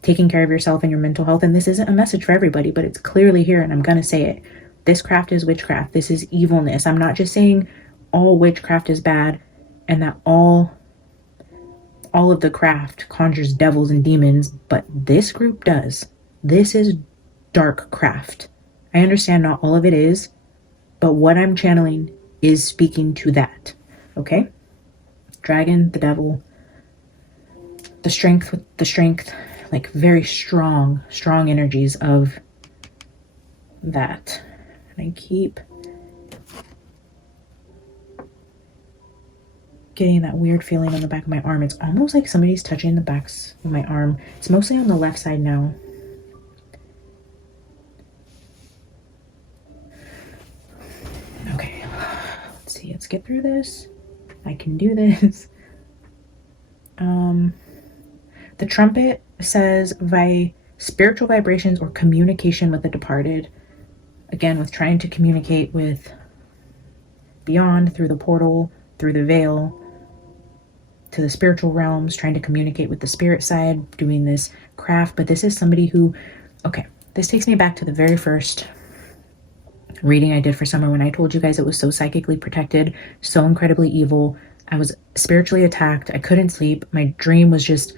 taking care of yourself and your mental health, and this isn't a message for everybody, but it's clearly here, and I'm gonna say it. This craft is witchcraft. This is evilness. I'm not just saying all witchcraft is bad and that all of the craft conjures devils and demons, but this group does. This is dark craft. I understand not all of it is, but what I'm channeling is speaking to that. Okay? Dragon, the devil, the strength with the strength, like very strong energies of that. And I keep getting that weird feeling on the back of my arm. It's almost like somebody's touching the backs of my arm. It's mostly on the left side now. Okay, let's see. Let's get through this. I can do this. The trumpet says spiritual vibrations or communication with the departed. Again, with trying to communicate with beyond, through the portal, through the veil, to the spiritual realms, trying to communicate with the spirit side, doing this craft. But this is somebody who, okay, this takes me back to the very first reading I did for summer when I told you guys it was so psychically protected, so incredibly evil. I was spiritually attacked. I couldn't sleep. My dream was just,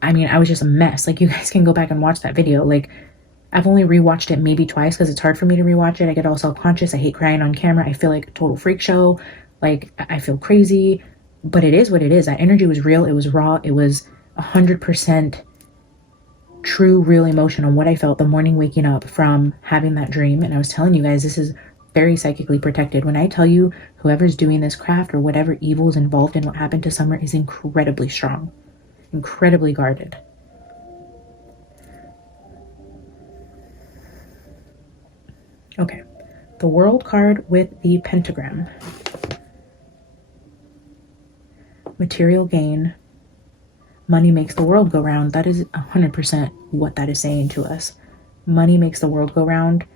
I mean, I was just a mess. Like, you guys can go back and watch that video. Like, I've only rewatched it maybe twice because it's hard for me to rewatch it. I get all self-conscious. I hate crying on camera. I feel like a total freak show. Like, I feel crazy, but it is what it is. That energy was real. It was raw. It was 100% true, real emotion on what I felt the morning waking up from having that dream. And I was telling you guys, this is very psychically protected. When I tell you whoever's doing this craft or whatever evil is involved in what happened to Summer is incredibly strong, incredibly guarded. Okay, the World card with the pentagram. Material gain. Money makes the world go round. That is 100% what that is saying to us. Money makes the world go round.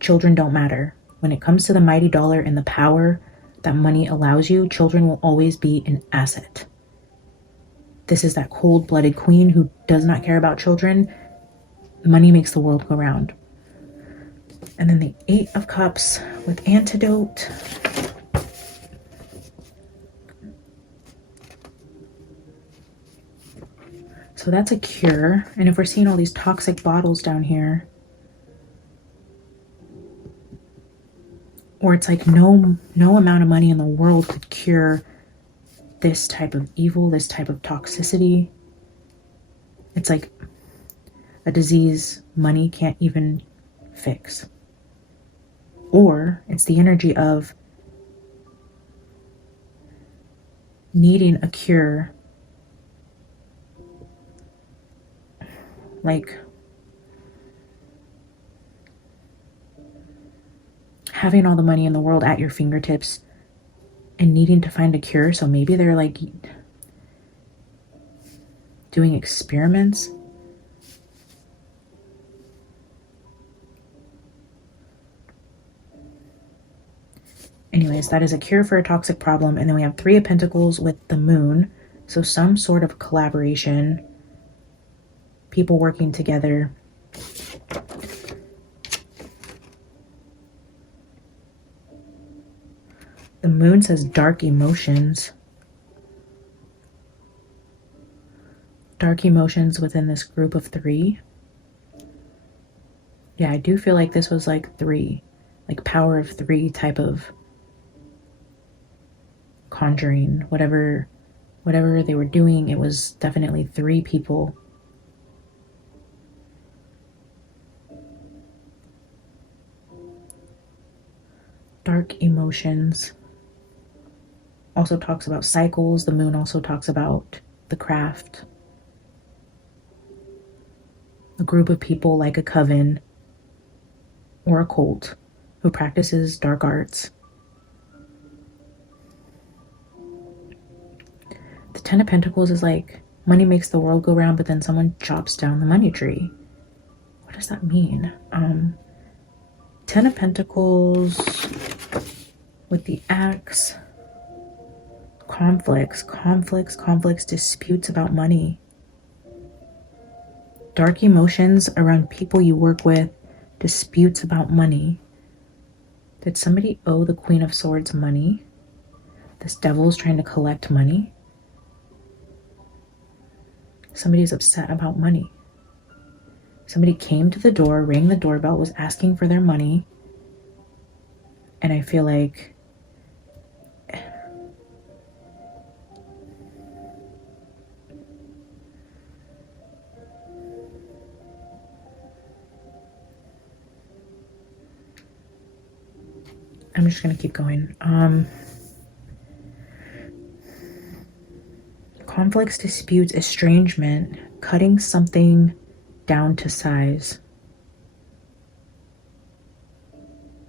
Children don't matter. When it comes to the mighty dollar and the power that money allows you, children will always be an asset. This is that cold-blooded queen who does not care about children. Money makes the world go round. And then the 8 of Cups with antidote. So that's a cure. And if we're seeing all these toxic bottles down here, or it's like no amount of money in the world could cure this type of evil, this type of toxicity. It's like a disease money can't even fix. Or it's the energy of needing a cure. Like having all the money in the world at your fingertips and needing to find a cure. So maybe they're like doing experiments. Anyways, that is a cure for a toxic problem. And then we have 3 of Pentacles with the Moon. So some sort of collaboration, people working together. The Moon says dark emotions. Dark emotions within this group of 3. Yeah, I do feel like this was like 3, like power of 3 type of conjuring, whatever they were doing. It was definitely 3 people. Dark emotions also talks about cycles. The Moon also talks about the craft. A group of people like a coven or a cult who practices dark arts. The 10 of Pentacles is like money makes the world go round, but then someone chops down the money tree. What does that mean? 10 of Pentacles with the axe. Conflicts, disputes about money. Dark emotions around people you work with, disputes about money. Did somebody owe the Queen of Swords money? This devil's trying to collect money. Somebody's upset about money. Somebody came to the door, rang the doorbell, was asking for their money. And I feel like I'm just going to keep going. Conflicts, disputes, estrangement, cutting something down to size.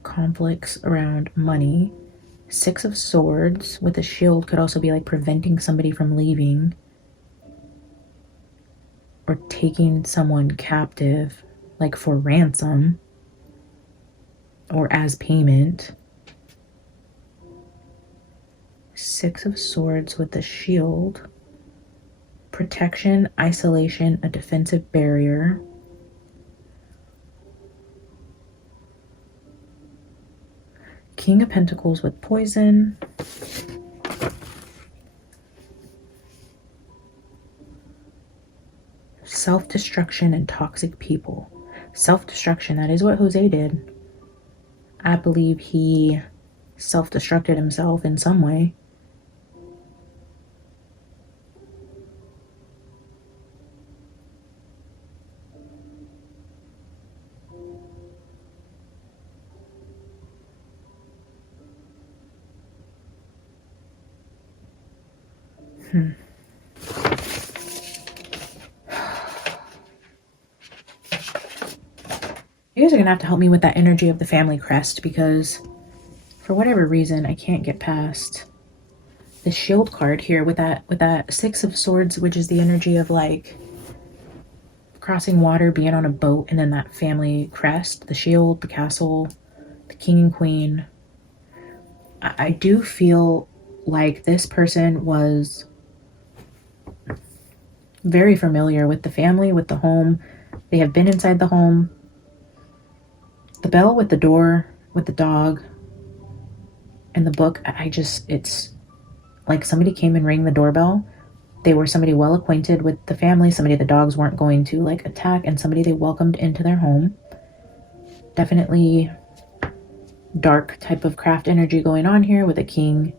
Conflicts around money. 6 of Swords with a shield could also be like preventing somebody from leaving. or taking someone captive, like for ransom or as payment. Six of Swords with the shield. Protection, isolation, a defensive barrier. King of Pentacles with poison. Self-destruction and toxic people. Self-destruction, that is what Jose did. I believe he self-destructed himself in some way. You guys are gonna have to help me with that energy of the family crest, because for whatever reason I can't get past the shield card here with that Six of Swords, which is the energy of like crossing water, being on a boat, and then that family crest, the shield, the castle, the king and queen. I do feel like this person was very familiar with the family, with the home. They have been inside the home. The bell with the door, with the dog, and the book, it's like somebody came and rang the doorbell. They were somebody well acquainted with the family, somebody the dogs weren't going to like attack, and somebody they welcomed into their home. Definitely dark type of craft energy going on here with a king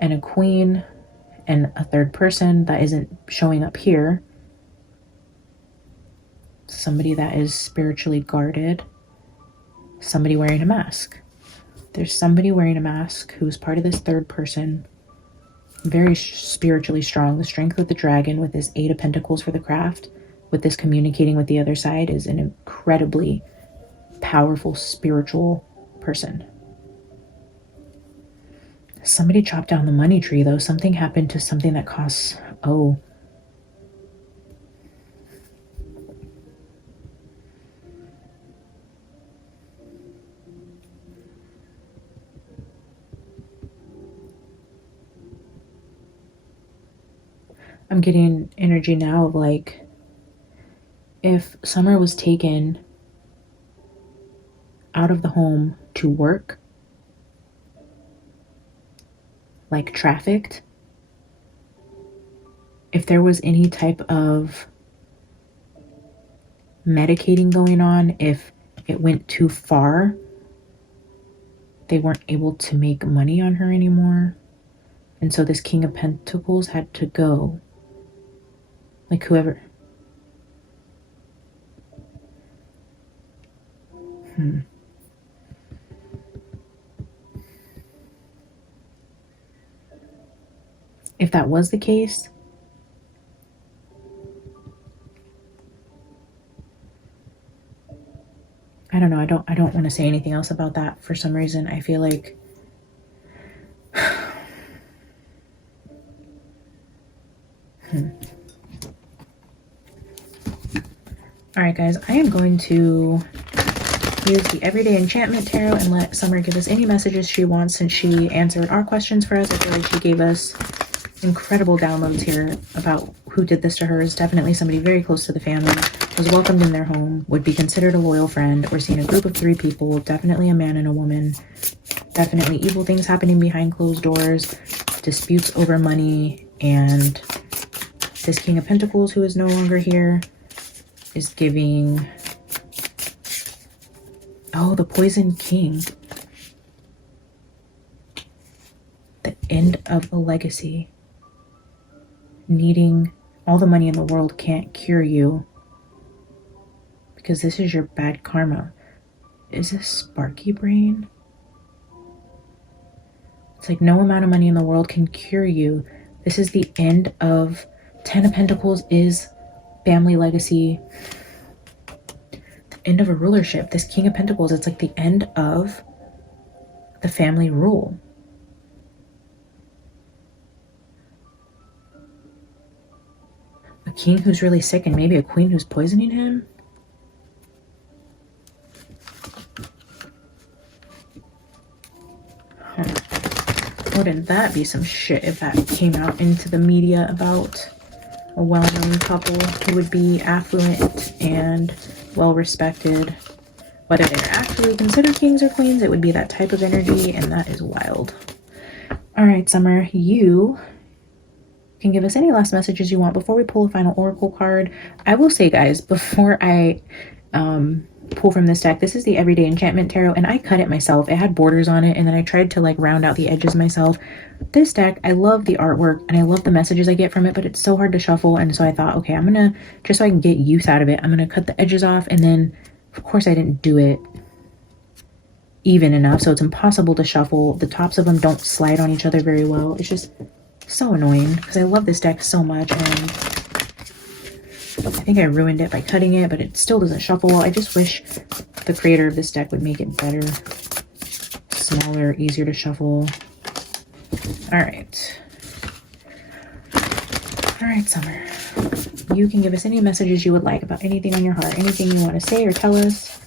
and a queen and a third person that isn't showing up here. Somebody that is spiritually guarded. Somebody wearing a mask. There's somebody wearing a mask who's part of this third person. Very spiritually strong. The strength with the dragon, with this Eight of Pentacles for the craft, with this communicating with the other side, is an incredibly powerful spiritual person. Somebody chopped down the money tree though. Something happened to something that costs, I'm getting energy now of like, if Summer was taken out of the home to work, like trafficked, if there was any type of medicating going on, if it went too far, they weren't able to make money on her anymore. And so this King of Pentacles had to go. Like whoever. If that was the case, I don't know. I don't want to say anything else about that. For some reason, I feel like All right, guys, I am going to use the Everyday Enchantment Tarot and let Summer give us any messages she wants, since she answered our questions for us. I feel like she gave us incredible downloads here about who did this to her. Is definitely somebody very close to the family, was welcomed in their home, would be considered a loyal friend. We're seeing a group of 3 people, definitely a man and a woman, definitely evil things happening behind closed doors, disputes over money, and this King of Pentacles, who is no longer here, is giving, the Poison King, the end of a legacy. Needing all the money in the world can't cure you, because this is your bad karma. Is this Sparky Brain? It's like no amount of money in the world can cure you. This is the end of, 10 of Pentacles is family legacy. The end of a rulership. This King of Pentacles, it's like the end of the family rule. A king who's really sick and maybe a queen who's poisoning him. Huh. Wouldn't that be some shit if that came out into the media about a well-known couple who would be affluent and well-respected? Whether they're actually considered kings or queens, it would be that type of energy, and that is wild. All right, Summer, you can give us any last messages you want before we pull a final oracle card. I will say, guys, before I pull from this deck, this is the Everyday Enchantment Tarot, and I cut it myself. It had borders on it, and then I tried to like round out the edges myself. This deck, I love the artwork and I love the messages I get from it, but it's so hard to shuffle. And so I thought, okay, I'm gonna, just so I can get use out of it, I'm gonna cut the edges off. And then of course I didn't do it even enough, so it's impossible to shuffle. The tops of them don't slide on each other very well. It's just so annoying because I love this deck so much, and I think I ruined it by cutting it, but it still doesn't shuffle. I just wish the creator of this deck would make it better, smaller, easier to shuffle. All right, Summer, you can give us any messages you would like about anything on your heart, anything you want to say or tell us,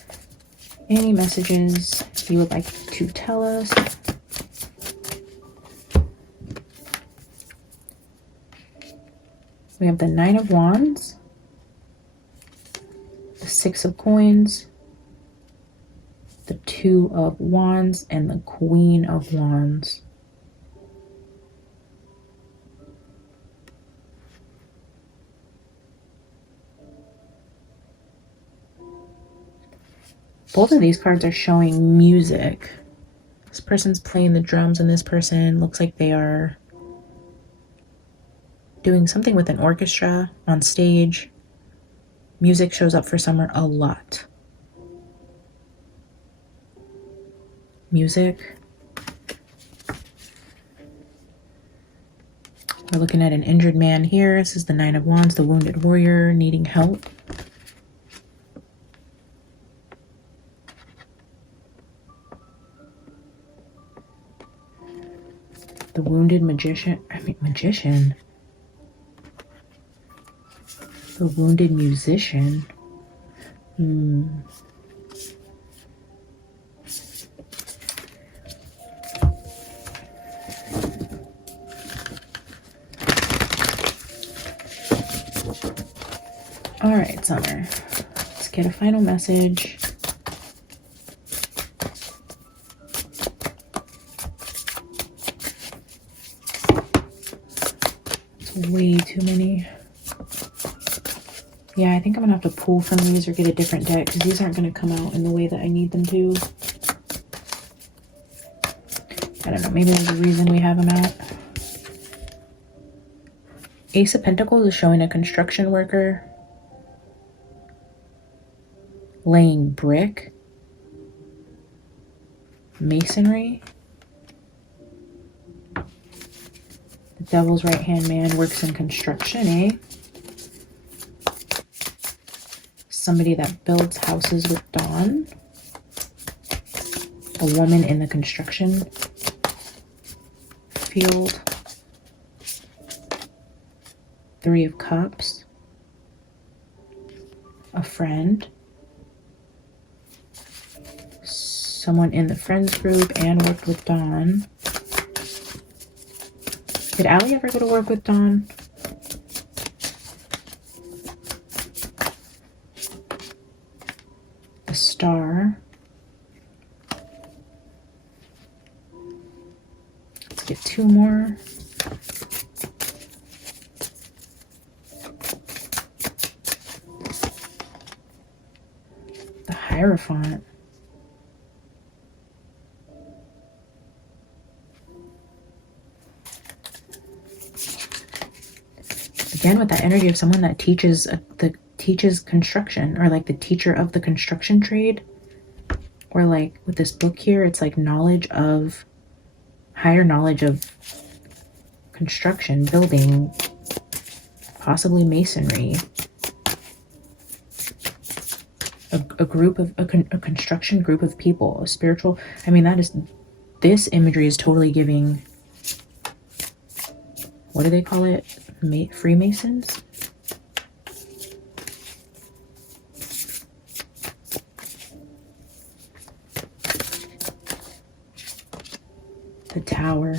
any messages you would like to tell us. We have the Nine of Wands, the Six of Coins, the Two of Wands, and the Queen of Wands. Both of these cards are showing music. This person's playing the drums, and this person looks like they are doing something with an orchestra on stage. Music shows up for Summer a lot. Music. We're looking at an injured man here. This is the Nine of Wands, the wounded warrior needing help. The wounded magician. The wounded musician. All right, Summer. Let's get a final message. It's way too many. Yeah, I think I'm gonna have to pull from these or get a different deck because these aren't gonna come out in the way that I need them to. I don't know, maybe there's a reason we have them out. Ace of Pentacles is showing a construction worker laying brick, masonry. The Devil's right-hand man works in construction, eh? Somebody that builds houses with Dawn. A woman in the construction field. Three of Cups. A friend. Someone in the friends group and worked with Dawn. Did Allie ever go to work with Dawn? A star. Let's get two more. The Hierophant. Again, with that energy of someone that teaches construction, or like the teacher of the construction trade, or like with this book here, it's like higher knowledge of construction, building, possibly masonry. A construction group of people, a spiritual. I mean, this imagery is totally giving, what do they call it? Freemasons? The Tower.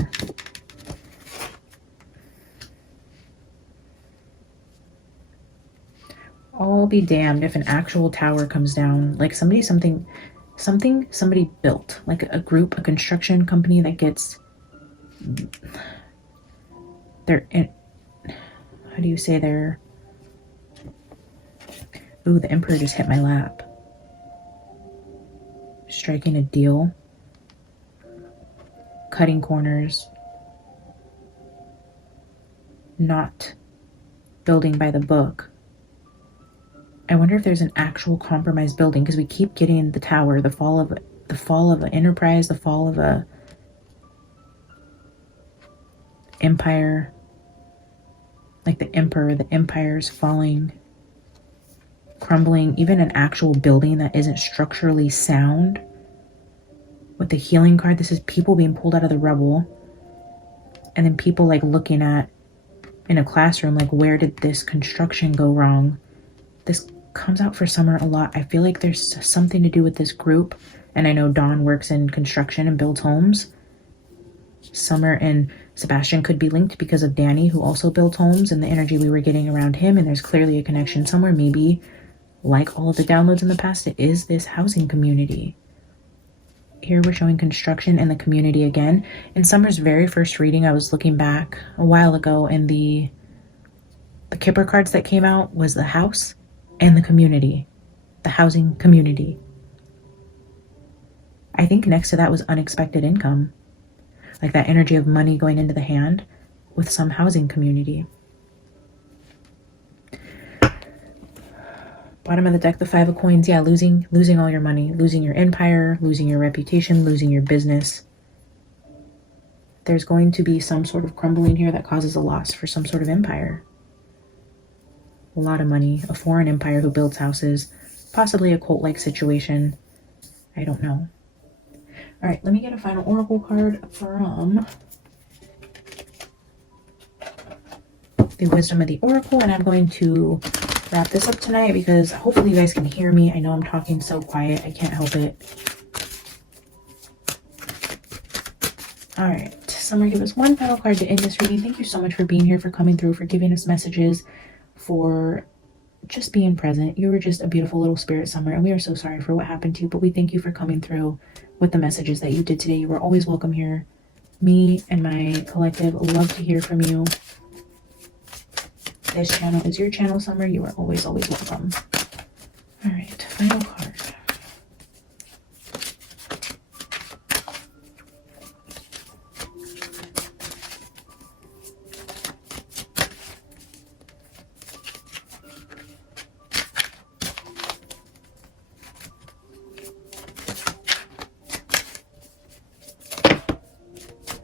I'll be damned if an actual tower comes down. Like somebody built. Like a group, a construction company that gets their, how do you say their, ooh, the Emperor just hit my lap. Striking a deal. Cutting corners. Not building by the book. I wonder if there's an actual compromised building, because we keep getting the Tower, the fall of an enterprise, the fall of a empire, like the Emperor, the empire's falling, crumbling, even an actual building that isn't structurally sound. With the healing card, this is people being pulled out of the rubble, and then people like looking at in a classroom, like, where did this construction go wrong? This comes out for Summer a lot. I feel like there's something to do with this group, and I know Dawn works in construction and builds homes. Summer and Sebastian could be linked because of Danny, who also builds homes, and the energy we were getting around him, and there's clearly a connection somewhere. Maybe, like all of the downloads in the past, it is this housing community. Here we're showing construction and the community again. In Summer's very first reading, I was looking back a while ago, and the Kipper cards that came out was the house and the community, the housing community. I think next to that was unexpected income, like that energy of money going into the hand with some housing community. Bottom of the deck, the Five of Coins. Yeah, losing all your money, losing your empire, losing your reputation, losing your business. There's going to be some sort of crumbling here that causes a loss for some sort of empire. A lot of money, a foreign empire who builds houses, possibly a cult-like situation. I don't know. All right, let me get a final oracle card from the Wisdom of the Oracle, and I'm going to wrap this up tonight because hopefully you guys can hear me. I know I'm talking so quiet, I can't help it. All right, Summer, give us one final card to end this reading. Thank you so much for being here, for coming through, for giving us messages, for just being present. You were just a beautiful little spirit, Summer, and we are so sorry for what happened to you, but we thank you for coming through with the messages that you did today. You were always welcome here. Me and my collective love to hear from you. This channel is your channel, Summer. You are always welcome. All right, final card.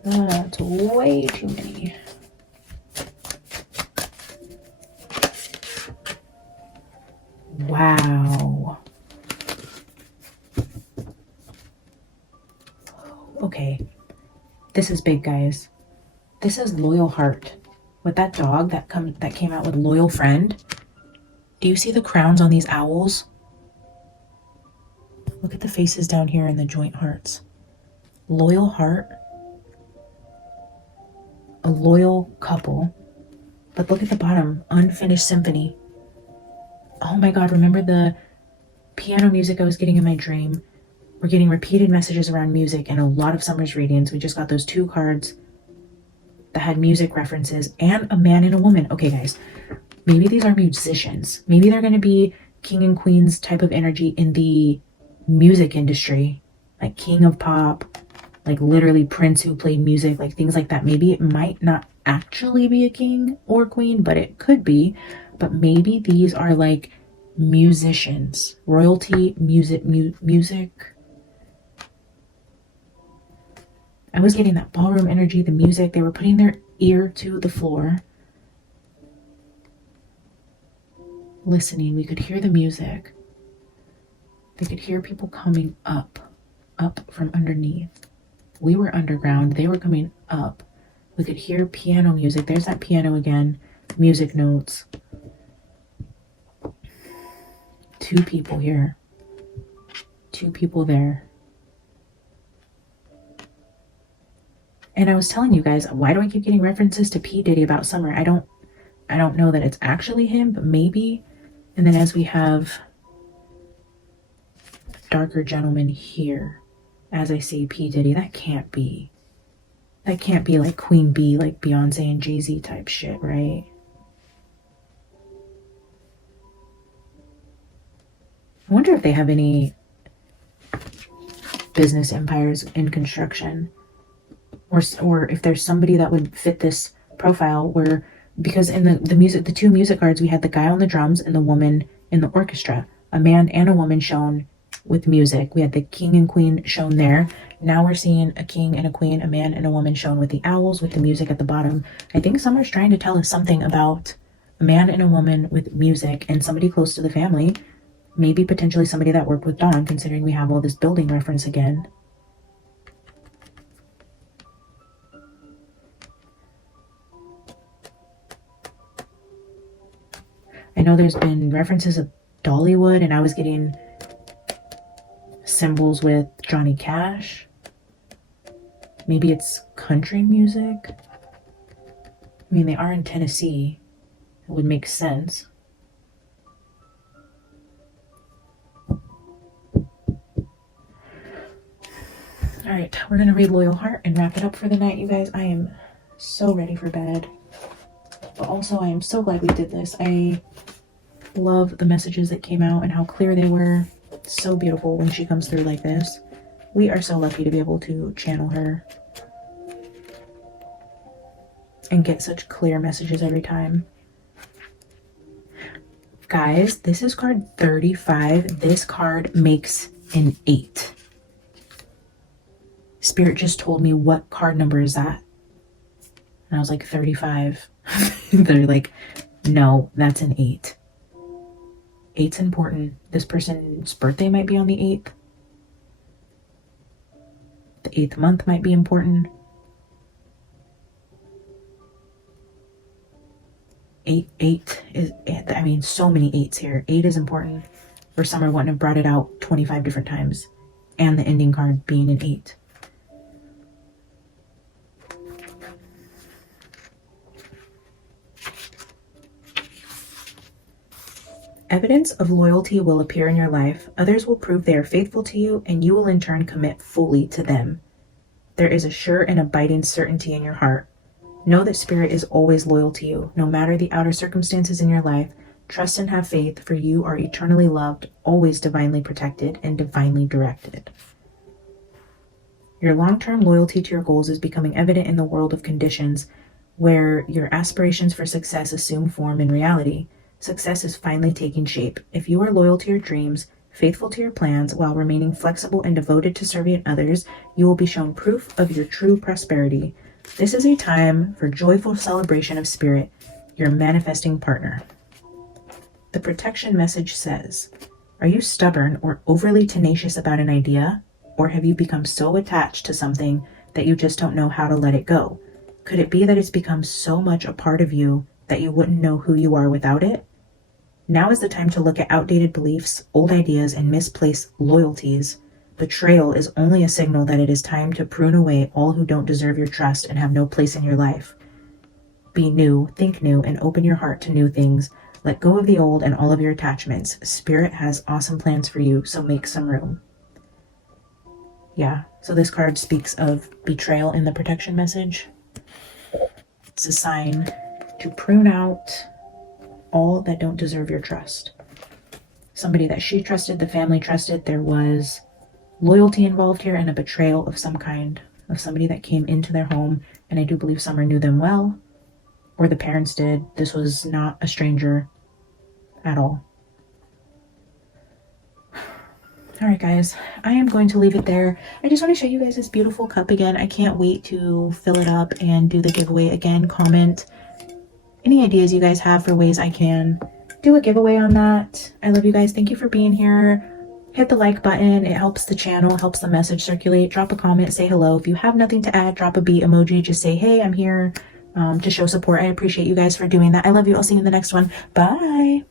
That's way too many. Wow. Okay. This is big, guys. This is Loyal Heart. With that dog that came out with Loyal Friend. Do you see the crowns on these owls? Look at the faces down here in the joint hearts. Loyal Heart. A loyal couple. But look at the bottom. Unfinished symphony. Oh my God, remember the piano music I was getting in my dream? We're getting repeated messages around music and a lot of Summer's readings. We just got those two cards that had music references and a man and a woman. Okay, guys, maybe these are musicians. Maybe they're going to be king and queens type of energy in the music industry, like king of pop, like literally Prince who played music, like things like that. Maybe it might not actually be a king or queen, but it could be. But maybe these are like musicians, royalty, music. I was getting that ballroom energy, the music. They were putting their ear to the floor, listening. We could hear the music. They could hear people coming up from underneath. We were underground. They were coming up. We could hear piano music. There's that piano again. Music notes. Two people here. Two people there. And I was telling you guys, why do I keep getting references to P. Diddy about Summer? I don't know that it's actually him, but maybe. And then as we have darker gentleman here, as I see P. Diddy, that can't be like Queen Bee, like Beyonce and Jay-Z type shit, right? I wonder if they have any business empires in construction, or if there's somebody that would fit this profile, where, because in the two music cards, we had the guy on the drums and the woman in the orchestra, a man and a woman shown with music. We had the king and queen shown there. Now we're seeing a king and a queen, a man and a woman shown with the owls, with the music at the bottom. I think Summer's trying to tell us something about a man and a woman with music, and somebody close to the family, maybe potentially somebody that worked with Dawn, considering we have all this building reference again. I know there's been references of Dollywood, and I was getting symbols with Johnny Cash. Maybe it's country music. I mean, they are in Tennessee. It would make sense. All right, we're going to read Loyal Heart and wrap it up for the night, you guys. I am so ready for bed. But also, I am so glad we did this. I love the messages that came out and how clear they were. It's so beautiful when she comes through like this. We are so lucky to be able to channel her and get such clear messages every time. Guys, this is card 35. This card makes an 8. Spirit just told me, what card number is that? And I was like, 35. They're like, no, that's an 8. 8's important. This person's birthday might be on the 8th. The 8th month might be important. 8 is, I mean, so many 8s here. 8 is important. Or Summer wouldn't have brought it out 25 different times. And the ending card being an 8. Evidence of loyalty will appear in your life. Others will prove they are faithful to you, and you will in turn commit fully to them. There is a sure and abiding certainty in your heart. Know that Spirit is always loyal to you, no matter the outer circumstances in your life. Trust and have faith, for you are eternally loved, always divinely protected, and divinely directed. Your long-term loyalty to your goals is becoming evident in the world of conditions, where your aspirations for success assume form in reality. Success is finally taking shape. If you are loyal to your dreams, faithful to your plans, while remaining flexible and devoted to serving others, you will be shown proof of your true prosperity. This is a time for joyful celebration of Spirit, your manifesting partner. The protection message says, are you stubborn or overly tenacious about an idea? Or have you become so attached to something that you just don't know how to let it go? Could it be that it's become so much a part of you that you wouldn't know who you are without it? Now is the time to look at outdated beliefs, old ideas, and misplaced loyalties. Betrayal is only a signal that it is time to prune away all who don't deserve your trust and have no place in your life. Be new, think new, and open your heart to new things. Let go of the old and all of your attachments. Spirit has awesome plans for you, so make some room. Yeah, so this card speaks of betrayal in the protection message. It's a sign to prune out all that don't deserve your trust. Somebody that she trusted, the family trusted, there was loyalty involved here and a betrayal of some kind, of somebody that came into their home, and I do believe Summer knew them well, or the parents did. This was not a stranger at all. All right, guys, I am going to leave it there. I just want to show you guys this beautiful cup again. I can't wait to fill it up and do the giveaway again. Comment any ideas you guys have for ways I can do a giveaway on that. I love you guys. Thank you for being here. Hit the like button. It helps the channel, helps the message circulate. Drop a comment, say hello. If you have nothing to add, drop a B emoji. Just say, hey, I'm here to show support. I appreciate you guys for doing that. I love you. I'll see you in the next one. Bye.